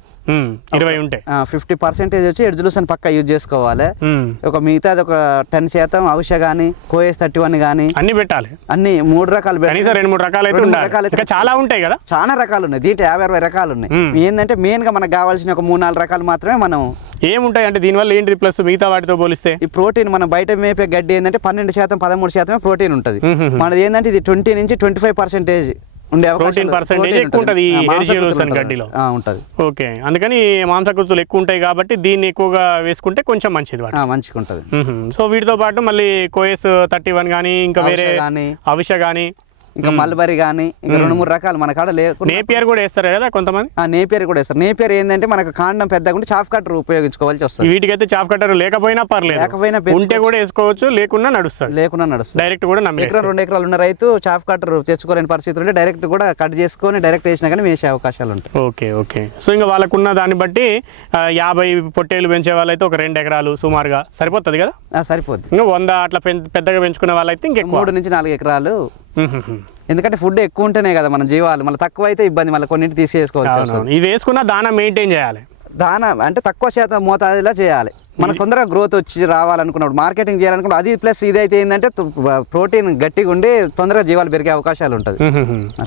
20 ఉంటే 50% వచ్చి ఎడ్జులూషన్ పక్కా యూజ్ చేసుకోవాలి. ఒక మిగతాది ఒక 10% ఔషధ కానీ COS 31 కానీ అన్ని పెట్టాలి. అన్ని 3 రకాలు, కనీసం 2-3 రకాలు అయితే ఉండాలి. చాలా ఉంటాయి కదా, చాలా రకాలు ఉన్నాయి. దీంట్లో 50-60 రకాలు ఉన్నాయి. ఏంటంటే మెయిన్ గా మనకు కావాల్సిన ఒక 3-4 రకాలు మాత్రమే మనం ఏముంటాయి అంటే దీనివల్ల ఏంటిది ప్లస్ మిగతా వాటితో పోలిస్తే? ఈ ప్రోటీన్ మనం బయట మేపే గడ్డి ఏంటంటే 12% 13% ప్రోటీన్ ఉంటుంది. మనది ఏంటంటే ఇది 20 నుంచి 25% ఉండే గడ్డిలో ఉంటుంది. ఓకే. అందుకని మాంసకృతులు ఎక్కువ ఉంటాయి కాబట్టి దీన్ని ఎక్కువగా వేసుకుంటే కొంచెం మంచిది, మంచిగా ఉంటుంది. సో వీటితో పాటు మళ్ళీ COS 31 కానీ ఇంకా వేరే అవిష కానీ ఇంకా మల్బరీ కానీ ఇంకా 2-3 రకాలు మన కాడ లేకుండా నేపియర్ కూడా వేస్తారు కదా కొంతమంది. నేపియర్ కూడా వేస్తారు. నేపియర్ ఏంటంటే మనకు కాండం పెద్దగా ఉంటే చాఫ్ కట్టర్ ఉపయోగించుకోవాల్సి వస్తుంది. వీటికైతే చాఫ్ కట్టర్ లేకపోయినా పర్లేదు, ఉంటే కూడా వేసుకోవచ్చు, లేకున్నా నడుస్తుంది. డైరెక్ట్ కూడా 2 ఎకరాలు ఉన్న రైతు చాఫ్ కట్టర్ తెచ్చుకోలేని పరిస్థితి ఉంటే డైరెక్ట్ కూడా కట్ చేసుకొని డైరెక్ట్ వేసినా కానీ వేసే అవకాశాలు ఉంటాయి. ఓకే. సో ఇంకా వాళ్ళకున్న దాన్ని బట్టి 50 పొట్టేలు పెంచే వాళ్ళైతే ఒక 2 ఎకరాలు సుమారుగా సరిపోతుంది కదా? సరిపోద్ది. ఇంకా 100 అట్లా పెద్దగా పెంచుకునే వాళ్ళైతే ఇంకా 3 నుంచి 4 ఎకరాలు. ఎందుకంటే ఫుడ్ ఎక్కువ ఉంటేనే కదా మన జీవాలు, మళ్ళీ తక్కువ అయితే ఇబ్బంది, మళ్ళీ కొన్నింటి తీసేసుకోవచ్చు. ఇవి వేసుకున్న దానా మెయింటైన్ చేయాలి. దాన అంటే తక్కువ శాతం మోతాదులా చేయాలి. మనకు తొందరగా గ్రోత్ వచ్చి రావాలనుకున్నప్పుడు మార్కెటింగ్ చేయాలనుకున్నప్పుడు అది ప్లస్ ఇదైతే ఏంటంటే ప్రోటీన్ గట్టిగా ఉండి తొందరగా జీవాలు పెరిగే అవకాశాలు ఉంటుంది.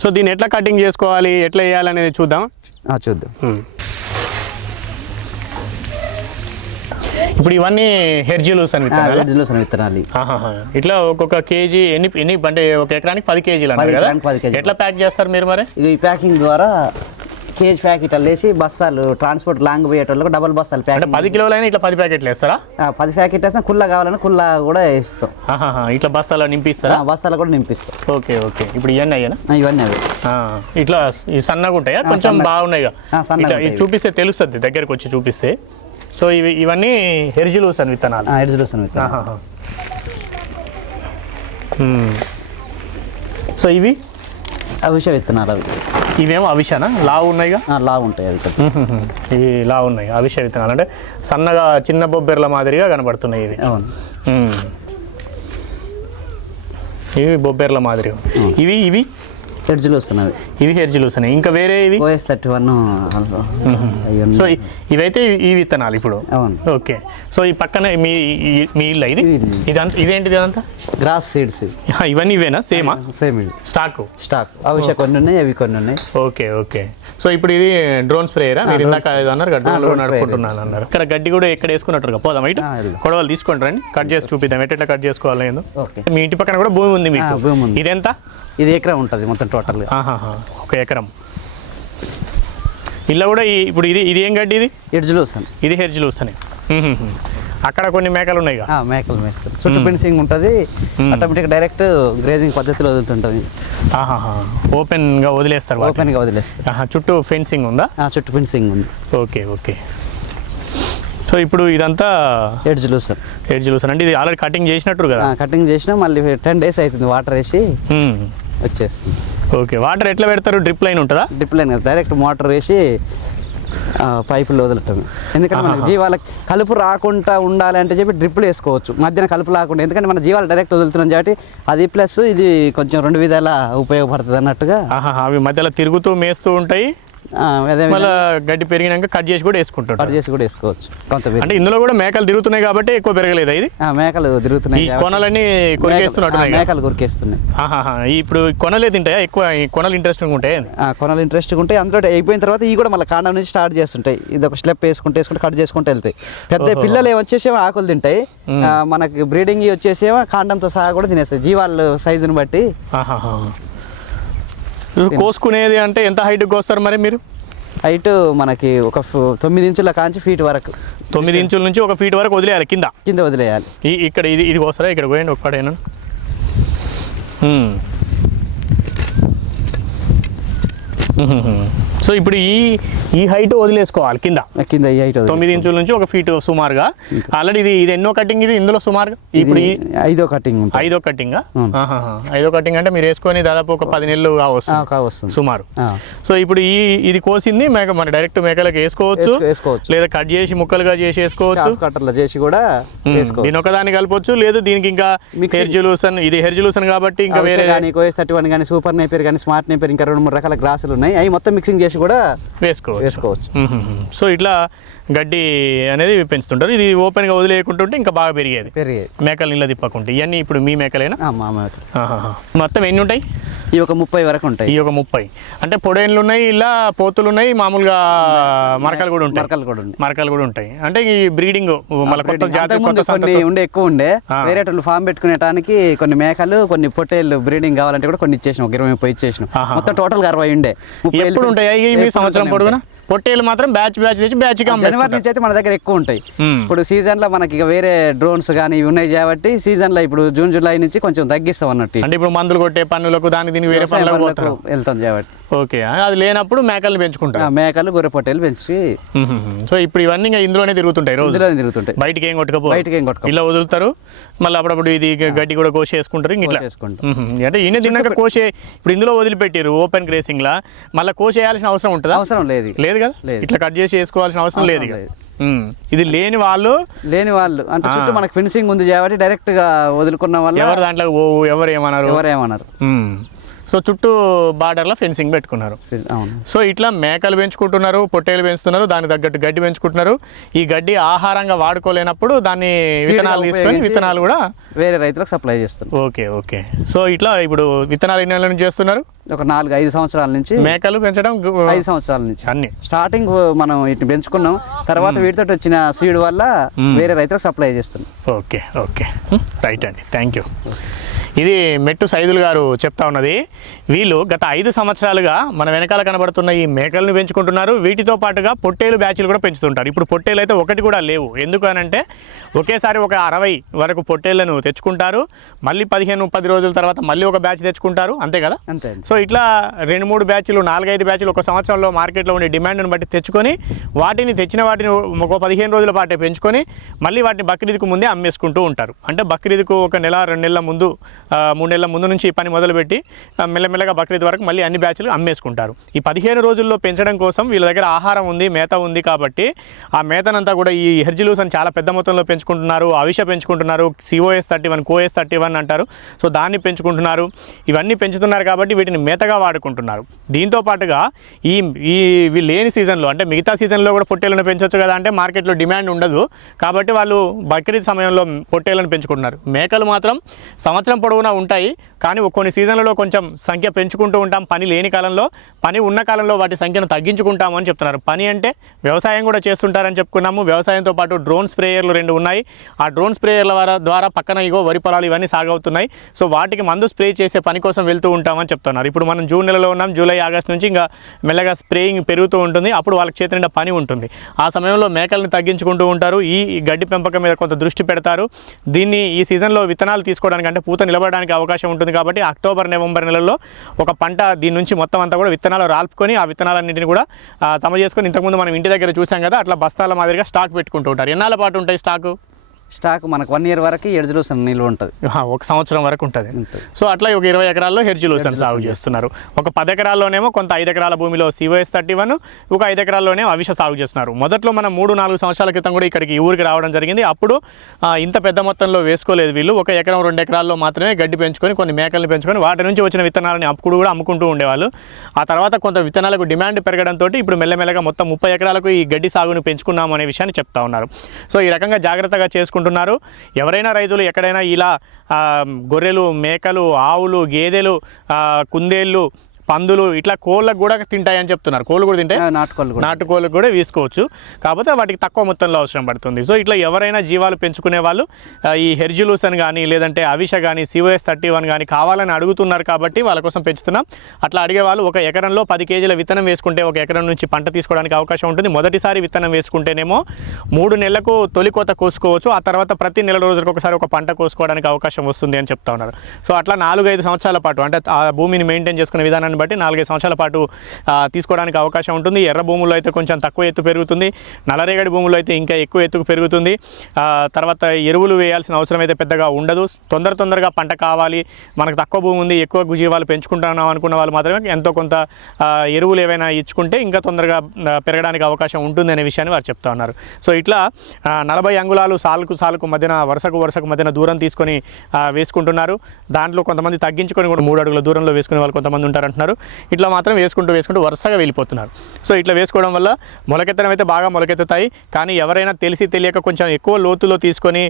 సో దీన్ని ఎట్లా కటింగ్ చేసుకోవాలి, ఎట్లా వేయాలనేది చూద్దాం. చూద్దాం. ఇప్పుడు ఇవన్నీ హెర్జిలూసన్ విత్తనాలు. ఇట్లా ఒక్కొక్క కేజీ ఎన్ని అంటే ఒక ఎకరానికి 10 కేజీలు అన్నారు కదా, 10 కేజీలు. ఎట్లా ప్యాక్ చేస్తారు మీరు మరి? ఈ ప్యాకింగ్ ద్వారా కేజీ ప్యాకెట్ వేసి బస్తాలు ట్రాన్స్పోర్ట్ లాంగ్ పోయేటోళ్ళకి డబల్ బస్తాలు అంటే ప్యాకెట్ 10 కిలోలైనా ఇట్లా 10 ప్యాకెట్లు వేస్తారా? 10 ప్యాకెట్ వేస్తాం. కుల్లా కావాలని కుల్లా కూడా వేస్తాం. ఇట్లా బస్తాలో నింపిస్తారా? బస్తాలు కూడా నింపిస్తాం. Okay okay. ఇప్పుడు ఇవన్నీ అయ్యానా? ఇవన్నీ అవి ఇట్లా ఈ సన్నగా ఉంటాయా? కొంచెం బాగున్నాయి. ఇది చూపిస్తే తెలుస్తుంది, దగ్గరకు వచ్చి చూపిస్తే. సో ఇవన్నీ హెర్జిలూసన్ విత్తనాలు. హెర్జిలూసన్ విత్తనాలు. సో ఇవి అవిష విత్తనాలు. అవి ఇవేమో అవిషనా? లావు ఉన్నాయిగా? లావు ఉంటాయి అవి. ఇవి లావు ఉన్నాయి అవిష విత్తనాలు, అంటే సన్నగా చిన్న బొబ్బెర్ల మాదిరిగా కనబడుతున్నాయి ఇవి. అవును, ఇవి బొబ్బెర్ల మాదిరిగా. ఇవి హెర్జిలూసన్. అవి ఇవి హెర్జిలూసన్. ఇంకా వేరే ఇవి OS31. సో ఇవైతే ఈ విత్తనాలు ఇప్పుడు. అవును. ఓకే. సో ఈ పక్కన మీ ఇల్లు ఇదంతా ఇదేంటిది? అదంతా గ్రాస్ సీడ్స్. ఇవన్నీ ఇవేనా? సేమ్ స్టాక్ అవిష కొన్ని ఉన్నాయి, అవి కొన్ని ఉన్నాయి. Okay okay. సో ఇప్పుడు ఇది డ్రోన్ స్ప్రేయరా? మీరు ఇందాక అన్నారు డ్రోన్ నడుపుకుంటున్నాను అన్నారు. ఇక్కడ గడ్డి కూడా ఎక్కడ వేసుకున్నట్టుగా పోదాం. ఇటు కొడవలు తీసుకొని రండి, కట్ చేసి చూపిద్దాం ఎట్లా కట్ చేసుకోవాలి. మీ ఇంటి పక్కన కూడా భూమి ఉంది మీకు? ఇదెంత? ఇది ఎకరం ఉంటుంది మొత్తం టోటల్. 1 ఎకరం. ఇలా కూడా ఇప్పుడు ఇది ఏం గడ్డి? ఇది హెర్జిలూసన్. ఇది హెర్జిలూసన్. అక్కడ కొన్ని మేకలు ఉన్నాయి. మేకలు మేస్తారు. చుట్టూ ఫెన్సింగ్ ఉంటుంది. ఆటోమేటిక్ డైరెక్ట్ గ్రేజింగ్ పద్ధతిలో వదులుతుంటుంది. ఓపెన్గా వదిలేస్తారు? ఓపెన్గా వదిలేస్తారు. చుట్టూ ఫెన్సింగ్ ఉందా? చుట్టూ ఫెన్సింగ్ ఉంది. Okay okay. సో ఇప్పుడు ఇదంతా హెర్జిలూసన్ అంటే ఇది ఆల్రెడీ కటింగ్ చేసినట్టు కదా? కటింగ్ చేసినా మళ్ళీ 10 days అవుతుంది వాటర్ వేసి వచ్చేస్తుంది. ఓకే. వాటర్ ఎట్లా పెడతారు? డ్రిప్ లైన్ ఉంటుందా? డ్రిప్ లైన్ డైరెక్ట్ మోటార్ వేసి పైపులు వదలటం. ఎందుకంటే మన జీవాలకు కలుపు రాకుండా ఉండాలి అంటే చెప్పి డ్రిప్లు వేసుకోవచ్చు, మధ్యన కలుపు రాకుండా. ఎందుకంటే మన జీవాలు డైరెక్ట్ వదులుతున్నాం కాబట్టి అది ప్లస్ ఇది కొంచెం 2 విధాల ఉపయోగపడుతుంది అన్నట్టుగా. అవి మధ్యలో తిరుగుతూ మేస్తూ ఉంటాయి. మళ్ళీ గడ్డి పెరిగినాక కట్ చేసి కూడా వేసుకోవచ్చు. కొంత అంటే ఇందులో కూడా మేకలు తిరుగుతున్నాయి కాబట్టి ఎక్కువ పెరగలేదు. ఇది మేకలు తిరుగుతున్నాయి, కొనలన్నీ కొరికేస్తున్నట్టు మేకలు కొరికేస్తున్నాయి. ఇప్పుడు కొనలే తింటాయా ఎక్కువ? కొనలు ఇంట్రెస్టింగ్ ఉంటాయి. కొనలు ఇంట్రెస్టింగ్ ఉంటాయి. అందులో అయిపోయిన తర్వాత ఇవి కూడా మళ్ళీ కాండం నుంచి స్టార్ట్ చేస్తుంటాయి. ఇది ఒక స్టెప్ వేసుకుంటే కట్ చేసుకుంటూ వెళ్తాయి. పెద్ద పిల్లలు ఏమొచ్చేసేమో ఆకులు తింటాయి, మనకి బ్రీడింగ్ వచ్చేసేమో కాండంతో సహా కూడా తినేస్తాయి జీవాల సైజుని బట్టి. కోసుకునేది అంటే ఎంత హైట్ కోస్తారు మరి మీరు? హైట్ మనకి ఒక 9 ఇంచుల కాంచి ఫీట్ వరకు. 9 ఇంచుల నుంచి 1 ఫీట్ వరకు వదిలేయాలి కింద వదిలేయాలి. ఇక్కడ ఇది కోస్తారా? ఇక్కడ పోయండి ఒక్కడైనా. సో ఇప్పుడు ఈ హైట్ వదిలేసుకోవాలి కింద ఈ హైట్ 9 ఇంచుల నుంచి 1 ఫీట్ సుమారుగా. ఆల్రెడీ ఇది ఎన్నో కటింగ్? ఇది ఇందులో సుమారుగా ఇప్పుడు ఐదో కటింగ్. ఐదో కటింగ్ అంటే మీరు వేసుకొని దాదాపు ఒక 10 నెలలు కావస్తుంది సుమారు. సో ఇప్పుడు ఇది కోసింది మేక మన డైరెక్ట్ మేకలకు వేసుకోవచ్చు, లేదా కట్ చేసి ముక్కలుగా చేసి వేసుకోవచ్చు, కట్టర్లో చేసి కూడా దీని ఒకదాన్ని కలపొచ్చు, లేదు దీనికి ఇంకా హెర్జిలూసన్. ఇది హెర్జిలూసన్ కాబట్టి ఇంకా వేరే OS31 కానీ సూపర్ నేపియర్ కానీ స్మార్ట్ నేపియర్ ఇంకా 2-3 రకాల గ్రాసులు ఉన్నాయి. అవి మొత్తం మిక్సింగ్ చేసి కూడా వేసుకోవచ్చు. సో ఇట్లా గడ్డి అనేది పెంచుతుంటారు. ఇది ఓపెన్ గా వదిలేయకుంటుంటే ఇంకా బాగా పెరిగేది. మేకలు నీళ్ళ తిప్పకుంటే. ఇవన్నీ ఇప్పుడు మీ మేకలేనా? మొత్తం ఎన్ని ఉంటాయి? ఈ ఒక 30 వరకు ఉంటాయి. ఈ ఒక 30 అంటే పొడేన్లు ఉన్నాయి, ఇలా పోతులు ఉన్నాయి, మామూలుగా మరకలు కూడా ఉంటాయి. అంటే ఈ బ్రీడింగ్ ఎక్కువ ఉండే వేరే ఫామ్ పెట్టుకునేటానికి కొన్ని మేకలు కొన్ని పొట్టేళ్ళు బ్రీడింగ్ కావాలంటే కూడా కొన్ని ఇచ్చేసినాం, 20-30 ఇచ్చేసినాం. మొత్తం టోటల్ 60 ఉండే. ఎప్పుడు ఉంటాయి మీ సంవత్సరం పొడుగునా? పొట్టేలు మాత్రం బ్యాచ్ తెచ్చి బ్యాచ్ జనవరి నుంచి అయితే మన దగ్గర ఎక్కువ ఉంటాయి. ఇప్పుడు సీజన్ లో మనకి వేరే డ్రోన్స్ కానీ ఇవి ఉన్నాయి కాబట్టి సీజన్ లో ఇప్పుడు జూన్ జూలై నుంచి కొంచెం తగ్గిస్తాం అన్నట్టు. అంటే ఇప్పుడు మందులు కొట్టే పన్నులకు దానికి వేరే పనులకు వెళ్తాం కాబట్టి. ఓకే. అది లేనప్పుడు మేకలు పెంచుకుంటాం. మేకలు గొర్రె పొట్టేలు పెంచి. సో ఇప్పుడు ఇవన్నీ ఇందులోనే తిరుగుతుంటాయి, బయటికి ఏం కొట్టుకోపోయి ఇలా వదులుతారు. మళ్ళీ అప్పుడప్పుడు ఇది గడ్డి కూడా కోసేసుకుంటారు. ఇట్లా అంటే ఈయన తిన్నాక కోసే ఇప్పుడు ఇందులో వదిలిపెట్టారు ఓపెన్ గ్రేసింగ్ లా, మళ్ళీ కోసేయాల్సిన అవసరం ఉంటుందా? అవసరం లేదు కదా. ఇట్లా కట్ చేసి వేసుకోవాల్సిన అవసరం లేదు. ఇది లేని వాళ్ళు అంటే చుట్టూ మనకు ఫెన్సింగ్ ఉంది కాబట్టి డైరెక్ట్ గా వదులుకున్న వాళ్ళు ఎవరు దాంట్లో ఎవరు ఏమన్నారు. సో చుట్టూ బార్డర్లో ఫెన్సింగ్ పెట్టుకున్నారు. అవును. సో ఇట్లా మేకలు పెంచుకుంటున్నారు, పొట్టేలు పెంచుతున్నారు, దానికి తగ్గట్టు గడ్డి పెంచుకుంటున్నారు. ఈ గడ్డి ఆహారంగా వాడుకోలేనప్పుడు దాన్ని విత్తనాలు తీసుకొని విత్తనాలు కూడా వేరే రైతులకు సప్లై చేస్తారు. Okay okay. సో ఇట్లా ఇప్పుడు విత్తనాలు ఎన్ని నెలల నుంచి చేస్తున్నారు? ఒక 4-5 సంవత్సరాల నుంచి. మేకలు పెంచడం 5 సంవత్సరాల నుంచి అన్ని స్టార్టింగ్ మనం ఇటు పెంచుకున్నాం, తర్వాత వీటితో వచ్చిన సీడ్ వల్ల వేరే రైతులకు సప్లై చేస్తున్నాం. ఓకే ఓకే రైట్ అండి, థ్యాంక్ యూ. ఇది మెట్టు సైదులు గారు చెప్తా ఉన్నది. వీళ్ళు గత 5 సంవత్సరాలుగా మన వెనకాల కనబడుతున్న ఈ మేకలను పెంచుకుంటున్నారు. వీటితో పాటుగా పొట్టేలు బ్యాచ్లు కూడా పెంచుతుంటారు. ఇప్పుడు పొట్టేలు అయితే ఒకటి కూడా లేవు. ఎందుకు అనంటే ఒకేసారి ఒక 60 వరకు పొట్టేళ్లను తెచ్చుకుంటారు, మళ్ళీ 15-10 రోజుల తర్వాత మళ్ళీ ఒక బ్యాచ్ తెచ్చుకుంటారు, అంతే కదా? అంతే. సో ఇట్లా 2-3 బ్యాచ్లు 4-5 బ్యాచ్లు ఒక సంవత్సరంలో మార్కెట్లో ఉండే డిమాండ్ని బట్టి తెచ్చుకొని తెచ్చిన వాటిని ఒక 15 రోజుల పాటే పెంచుకొని మళ్ళీ వాటిని బక్రీద్కు ముందే అమ్మేసుకుంటూ ఉంటారు. అంటే బక్రీద్కు ఒక నెల 2 నెలల ముందు 3 నెలల ముందు నుంచి ఈ పని మొదలుపెట్టి మెల్లమెల్లగా బక్రీద్ వరకు మళ్ళీ అన్ని బ్యాచ్లు అమ్మేసుకుంటారు. ఈ 15 రోజుల్లో పెంచడం కోసం వీళ్ళ దగ్గర ఆహారం ఉంది, మేత ఉంది. కాబట్టి ఆ మేతనంతా కూడా ఈ హెర్జిలూస్ అని చాలా పెద్ద మొత్తంలో పెంచుకుంటున్నారు. అవిష పెంచుకుంటున్నారు, COS 31, COS 31 అంటారు. సో దాన్ని పెంచుకుంటున్నారు. ఇవన్నీ పెంచుతున్నారు కాబట్టి వీటిని మేతగా వాడుకుంటున్నారు. దీంతో పాటుగా ఈ ఈ లేని సీజన్లో అంటే మిగతా సీజన్లో కూడా పొట్టేలను పెంచవచ్చు కదా అంటే మార్కెట్లో డిమాండ్ ఉండదు. కాబట్టి వాళ్ళు బక్రీద్ సమయంలో పొట్టేలను పెంచుకుంటున్నారు. మేకలు మాత్రం సంవత్సరం పొడవునా ఉంటాయి, కానీ కొన్ని సీజన్లలో కొంచెం సంఖ్య పెంచుకుంటూ ఉంటాం. పని లేని కాలంలో, పని ఉన్న కాలంలో వాటి సంఖ్యను తగ్గించుకుంటాము అని చెప్తున్నారు. పని అంటే వ్యవసాయం కూడా చేస్తుంటారని చెప్పుకున్నాము. వ్యవసాయంతో పాటు డ్రోన్ స్ప్రేయర్లు 2 ఉన్నాయి. ఆ డ్రోన్ స్ప్రేయర్ల ద్వారా పక్కన వరి పొలాలు ఇవన్నీ సాగవుతున్నాయి. సో వాటికి మందు స్ప్రే చేసే పని కోసం వెళ్తూ ఉంటామని చెప్తున్నారు. ఇప్పుడు మనం జూన్ నెలలో ఉన్నాం. జూలై, ఆగస్ట్ నుంచి ఇంకా మెల్లగా స్ప్రేయింగ్ పెరుగుతూ ఉంటుంది. అప్పుడు వాళ్ళకి చేతి నిండా పని ఉంటుంది. ఆ సమయంలో మేకల్ని తగ్గించుకుంటూ ఉంటారు. ఈ గడ్డి పెంపకం మీద కొంత దృష్టి పెడతారు. దీన్ని ఈ సీజన్లో విత్తనాలు తీసుకోవడానికి అంటే పూత నిలబడడానికి అవకాశం ఉంటుంది. కాబట్టి అక్టోబర్, నవంబర్ నెలల్లో ఒక పంట దీని నుంచి మొత్తం అంతా కూడా విత్తనాలు రాల్పుకొని ఆ విత్తనాలన్నింటినీ కూడా జమ చేసుకొని ఇంతకుముందు మనం ఇంటి దగ్గర చూసాం కదా, అట్లా బస్తాల మాదిరిగా స్టాక్ పెట్టుకుంటూ ఉంటారు. ఎన్నాళ్ళ పాటు ఉంటాయి స్టాక్ మనకు 1 year వరకు హెర్జిలూస్ నిల్వ ఉంటుంది. 1 సంవత్సరం వరకు ఉంటుంది. సో అట్లా ఒక 20 ఎకరాల్లో హెర్జిలూస్ సాగు చేస్తున్నారు. ఒక 10 ఎకరాల్లోనేమో కొంత 5 ఎకరాల భూమిలో COS 31, ఒక 5 ఎకరాల్లోనే అవిష సాగు చేస్తున్నారు. మొదట్లో మనం 3-4 సంవత్సరాల క్రితం కూడా ఇక్కడికి ఈ ఊరికి రావడం జరిగింది. అప్పుడు ఇంత పెద్ద మొత్తంలో వేసుకోలేదు వీళ్ళు. 1 ఎకరం 2 ఎకరాల్లో మాత్రమే గడ్డి పెంచుకొని కొన్ని మేకల్ని పెంచుకొని వాటి నుంచి వచ్చిన విత్తనాలని అప్పుడు కూడా అమ్ముకుంటూ ఉండేవాళ్ళు. ఆ తర్వాత కొంత విత్తనాలకు డిమాండ్ పెరగడంతో ఇప్పుడు మెల్లమెల్లగా మొత్తం 30 ఎకరాలకు ఈ గడ్డి సాగును పెంచుకున్నాము అనే విషయాన్ని చెప్తా ఉన్నారు. సో ఈ రకంగా జాగ్రత్తగా చేసుకుంటున్నారు. ఎవరైనా రైతులు ఎక్కడైనా ఇలా గొర్రెలు, మేకలు, ఆవులు, గేదెలు, కుందేళ్ళు, పందులు ఇట్లా కోళ్ళకు కూడా తింటాయని చెప్తున్నారు. కోళ్ళు కూడా తింటాయి, నాటుకోళ్ళకు కూడా వేసుకోవచ్చు. కాకపోతే వాటికి తక్కువ మొత్తంలో అవసరం పడుతుంది. సో ఇట్లా ఎవరైనా జీవాలు పెంచుకునే వాళ్ళు ఈ హెర్జిలూస్ అని కానీ లేదంటే అవిష కానీ COS 31 కానీ కావాలని అడుగుతున్నారు కాబట్టి వాళ్ళ కోసం పెంచుతున్నాం. అట్లా అడిగే వాళ్ళు 1 ఎకరంలో 10 కేజీల విత్తనం వేసుకుంటే 1 ఎకరం నుంచి పంట తీసుకోవడానికి అవకాశం ఉంటుంది. మొదటిసారి విత్తనం వేసుకుంటేనేమో 3 నెలలకు తొలి కోత కోసుకోవచ్చు. ఆ తర్వాత ప్రతి నెల రోజులకు ఒకసారి ఒక పంట కోసుకోవడానికి అవకాశం వస్తుంది అని చెప్తా ఉన్నారు. సో అట్లా 4-5 సంవత్సరాల పాటు అంటే ఆ భూమిని మెయింటైన్ చేసుకునే విధానాన్ని బట్టి 4-5 సంవత్సరాల పాటు తీసుకోవడానికి అవకాశం ఉంటుంది. ఎర్ర భూముల్లో అయితే కొంచెం తక్కువ ఎత్తు పెరుగుతుంది, నల్లరేగడి భూముల్లో అయితే ఇంకా ఎక్కువ ఎత్తుకు పెరుగుతుంది. తర్వాత ఎరువులు వేయాల్సిన అవసరం అయితే పెద్దగా ఉండదు. తొందరగా పంట కావాలి, మనకు తక్కువ భూమి ఉంది, ఎక్కువ జీవాలు పెంచుకుంటున్నాం అనుకున్న వాళ్ళు మాత్రమే ఎంతో కొంత ఎరువులు ఏవైనా ఇచ్చుకుంటే ఇంకా తొందరగా పెరగడానికి అవకాశం ఉంటుంది అనే విషయాన్ని వారు చెప్తా ఉన్నారు. సో ఇట్లా 40 అంగుళాలు సాలుకు మధ్యన వరుసకు మధ్యన దూరం తీసుకొని వేసుకుంటున్నారు. దాంట్లో కొంతమంది తగ్గించుకొని కూడా 3 అడుగుల దూరంలో వేసుకునే వాళ్ళు కొంతమంది ఉంటారంటున్నారు. ఇట్లా మాత్రం వేసుకుంటూ వరుసగా వెళ్ళిపోతున్నారు. సో ఇట్లా వేసుకోవడం వల్ల మొలకెత్తడం అయితే బాగా మొలకెత్తుతాయి. కానీ ఎవరైనా తెలియక కొంచెం ఎక్కువ లోతులో తీసుకొని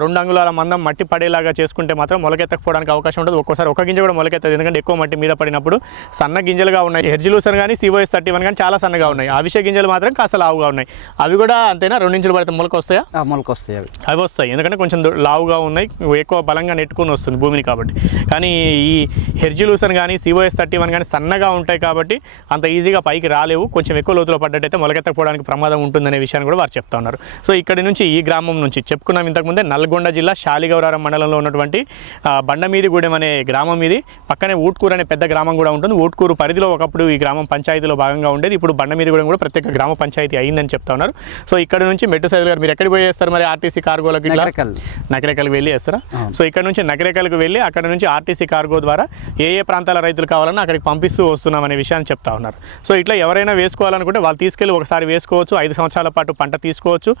2 అంగుళాల మందం మట్టి పడేలాగా చేసుకుంటే మాత్రం మొలకెత్తకపోవడానికి అవకాశం ఉంటుంది. ఒక్కోసారి ఒక గింజ కూడా మొలకెత్తదు, ఎందుకంటే ఎక్కువ మట్టి మీద పడినప్పుడు. సన్న గింజలుగా ఉన్నాయి హెర్జిలూస్ కానీ COS 31 కానీ చాలా సన్నగా ఉన్నాయి. అవిష గింజలు మాత్రం కాస్త లావుగా ఉన్నాయి. అవి కూడా అంతేనా? 2 ఇంచులు పడితే మొలక వస్తాయా? మొలకొస్తాయి. అవి వస్తాయి, ఎందుకంటే కొంచెం లావుగా ఉన్నాయి, ఎక్కువ బలంగా నెట్టుకుని వస్తుంది భూమిని కాబట్టి. కానీ ఈ హెర్జిలూస్ కానీ COS 31 కానీ సన్నగా ఉంటాయి కాబట్టి అంత ఈజీగా పైకి రాలేవు. కొంచెం ఎక్కువ లోతులో పడ్డట్టయితే మొలకెత్తకపోవడానికి ప్రమాదం ఉంటుందనే విషయాన్ని కూడా వారు చెప్తా ఉన్నారు. సో ఇక్కడి నుంచి ఈ గ్రామం నుంచి చెప్పుకున్నాం ఇంతకుముందే, నల్గొండ జిల్లా శాలిగౌరారం మండలంలో ఉన్నటువంటి బండమీదిగూడెం అనే గ్రామం ఇది. పక్కనే ఊట్కూరు అనే పెద్ద గ్రామం కూడా ఉంటుంది. ఊట్కూరు పరిధిలో ఒకప్పుడు ఈ గ్రామం పంచాయతీలో భాగంగా ఉండేది. ఇప్పుడు బండమీదిగూడెం కూడా ప్రత్యేక గ్రామ పంచాయతీ అయిందని చెప్తా ఉన్నారు. సో ఇక్కడ నుంచి మెట్టు సైదులు గారు మీరు ఎక్కడికి పోయి చేస్తారు మరి? RTC కార్గోలకు నకరేకల్కి వెళ్ళి చేస్తారా? సో ఇక్కడ నుంచి నకరేకల్కి వెళ్ళి అక్కడ నుంచి RTC కార్గో ద్వారా ఏ ప్రాంతాల రైతులు కావాలన్నా అక్కడికి పంపిస్తూ వస్తున్నాం అనే విషయాన్ని చెప్తా ఉన్నారు. సో ఇట్లా ఎవరైనా వేసుకోవాలనుకుంటే వాళ్ళు తీసుకెళ్ళి ఒకసారి వేసుకోవచ్చు, 5 సంవత్సరాల పాటు పంట తీసుకోవచ్చు,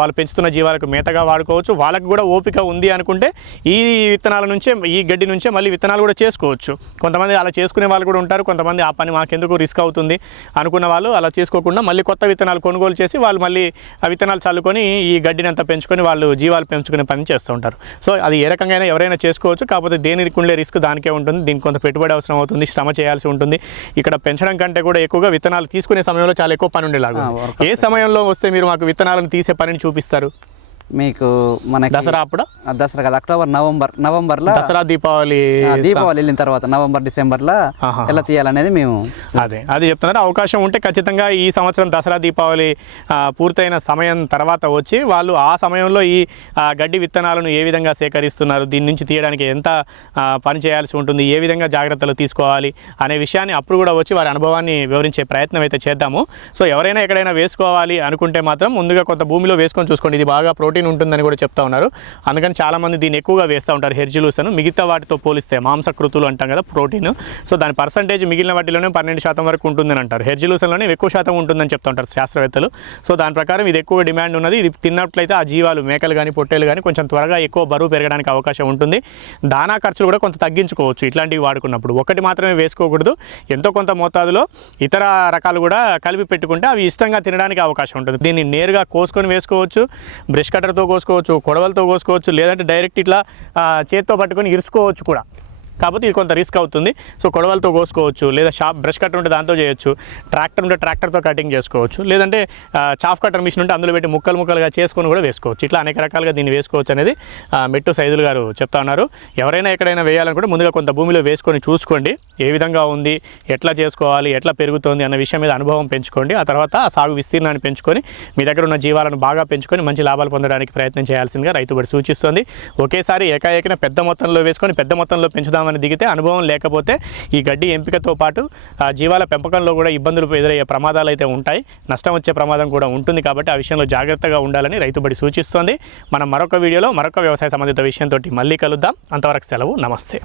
వాళ్ళు పెంచుతున్న జీవాలకు మేతగా వాడుకోవచ్చు. వాళ్ళకి కూడా ఓపిక ఉంది అనుకుంటే ఈ విత్తనాల నుంచే, ఈ గడ్డి నుంచే మళ్ళీ విత్తనాలు కూడా చేసుకోవచ్చు. కొంతమంది అలా చేసుకునే వాళ్ళు కూడా ఉంటారు. కొంతమంది ఆ పని మాకెందుకు రిస్క్ అవుతుంది అనుకున్న వాళ్ళు అలా చేసుకోకుండా మళ్ళీ కొత్త విత్తనాలు కొనుగోలు చేసి వాళ్ళు మళ్ళీ ఆ విత్తనాలు చల్లుకొని ఈ గడ్డిని అంతా పెంచుకొని వాళ్ళు జీవాలు పెంచుకునే పని చేస్తూ ఉంటారు. సో అది ఏ రకంగా ఎవరైనా చేసుకోవచ్చు. కాకపోతే దేనికి ఉండే రిస్క్ దానికే ఉంటుంది. దీనికి కొంత పెట్టుబడి అవసరం అవుతుంది, శ్రమ చేయాల్సి ఉంటుంది. ఇక్కడ పెంచడం కంటే కూడా ఎక్కువగా విత్తనాలు తీసుకునే సమయంలో చాలా ఎక్కువ పని ఉండేలాగా. ఏ సమయంలో వస్తే మీరు మాకు విత్తనాలను తీసే పనిని చూపిస్తారు? మీకు మనకి దసరా అప్పుడు, దసరా కదా, అక్టోబర్ నవంబర్లో దసరా దీపావళి వెళ్ళిన తర్వాత నవంబర్ డిసెంబర్లో ఎలా తీయాలనేది మేము అది చెప్తున్నారు. అవకాశం ఉంటే ఖచ్చితంగా ఈ సంవత్సరం దసరా దీపావళి పూర్తయిన సమయం తర్వాత వచ్చి వాళ్ళు ఆ సమయంలో ఈ గడ్డి విత్తనాలను ఏ విధంగా సేకరిస్తున్నారు, దీని నుంచి తీయడానికి ఎంత పని చేయాల్సి ఉంటుంది, ఏ విధంగా జాగ్రత్తలు తీసుకోవాలి అనే విషయాన్ని అప్పుడు కూడా వచ్చి వారి అనుభవాన్ని వివరించే ప్రయత్నం అయితే చేద్దాము. సో ఎవరైనా ఎక్కడైనా వేసుకోవాలి అనుకుంటే మాత్రం ముందుగా కొంత భూమిలో వేసుకొని చూసుకోండి. ఇది బాగా ప్రోటీన్ ఉంటుందని కూడా చెప్తా ఉన్నారు. అందుకని చాలామంది దీన్ని ఎక్కువగా వేస్తూ ఉంటారు. హెర్జిలూసన్ మిగతా వాటితో పోలిస్తే మాంసకృతులు అంటాం కదా ప్రోటీన్, సో దాని పర్సంటేజ్ మిగిలిన వాటిలోనే 12% వరకు ఉంటుందని అంటారు. హెర్జిలూసన్లోనే ఎక్కువ శాతం ఉంటుందని చెప్తూ ఉంటారు శాస్త్రవేత్తలు. సో దాని ప్రకారం ఇది ఎక్కువ డిమాండ్ ఉన్నది. ఇది తిన్నట్లయితే ఆ జీవాలు, మేకలు కానీ పొట్టేలు కానీ కొంచెం త్వరగా ఎక్కువ బరువు పెరగడానికి అవకాశం ఉంటుంది. దానా ఖర్చులు కూడా కొంత తగ్గించుకోవచ్చు ఇట్లాంటివి వాడుకున్నప్పుడు. ఒకటి మాత్రమే వేసుకోకూడదు, ఎంతో కొంత మోతాదులో ఇతర రకాలు కూడా కలిపి పెట్టుకుంటే అవి ఇష్టంగా తినడానికి అవకాశం ఉంటుంది. దీన్ని నేరుగా కోసుకొని వేసుకోవచ్చు, బ్రష్ కట్టర్తో కోసుకోవచ్చు, కొడవలతో కోసుకోవచ్చు, లేదంటే డైరెక్ట్ ఇట్లా చేత్తో పట్టుకొని ఇరుసుకోవచ్చు కూడా. కాకపోతే ఇది కొంత రిస్క్ అవుతుంది. సో కొడవలతో కోసుకోవచ్చు, లేదా బ్రష్ కట్టర్ ఉంటే దాంతో చేయొచ్చు, ట్రాక్టర్ ఉంటే ట్రాక్టర్తో కటింగ్ చేసుకోవచ్చు, లేదంటే చాఫ్ కట్టర్ మిషన్ ఉంటే అందులో పెట్టి ముక్కలుగా చేసుకొని కూడా వేసుకోవచ్చు. ఇట్లా అనేక రకాలుగా దీన్ని వేసుకోవచ్చు అనేది మెట్టు సైదులు గారు చెప్తా ఉన్నారు. ఎవరైనా ఎక్కడైనా వేయాలనుకుంటే ముందుగా కొంత భూమిలో వేసుకొని చూసుకోండి ఏ విధంగా ఉంది, ఎట్లా చేసుకోవాలి, ఎట్లా పెరుగుతోంది అన్న విషయం మీద అనుభవం పెంచుకోండి. ఆ తర్వాత ఆ సాగు విస్తీర్ణాన్ని పెంచుకొని మీ దగ్గర ఉన్న జీవాలను బాగా పెంచుకొని మంచి లాభాలు పొందడానికి ప్రయత్నం చేయాల్సిందిగా రైతుబడి సూచిస్తుంది. ఒకేసారి ఏకాఏకిన పెద్ద మొత్తంలో వేసుకొని పెద్ద మొత్తంలో పెంచుదామని దిగితే అనుభవం లేకపోతే ఈ గడ్డి ఎంపికతో పాటు జీవాల పెంపకంలో కూడా ఇబ్బందులు ఎదురయ్యే ప్రమాదాలు అయితే ఉంటాయి, నష్టం వచ్చే ప్రమాదం కూడా ఉంటుంది. కాబట్టి ఆ విషయంలో జాగ్రత్తగా ఉండాలని రైతుబడి సూచిస్తోంది. మనం మరొక వీడియోలో మరొక వ్యవసాయ సంబంధిత విషయంతో మళ్ళీ కలుద్దాం. అంతవరకు సెలవు. నమస్తే.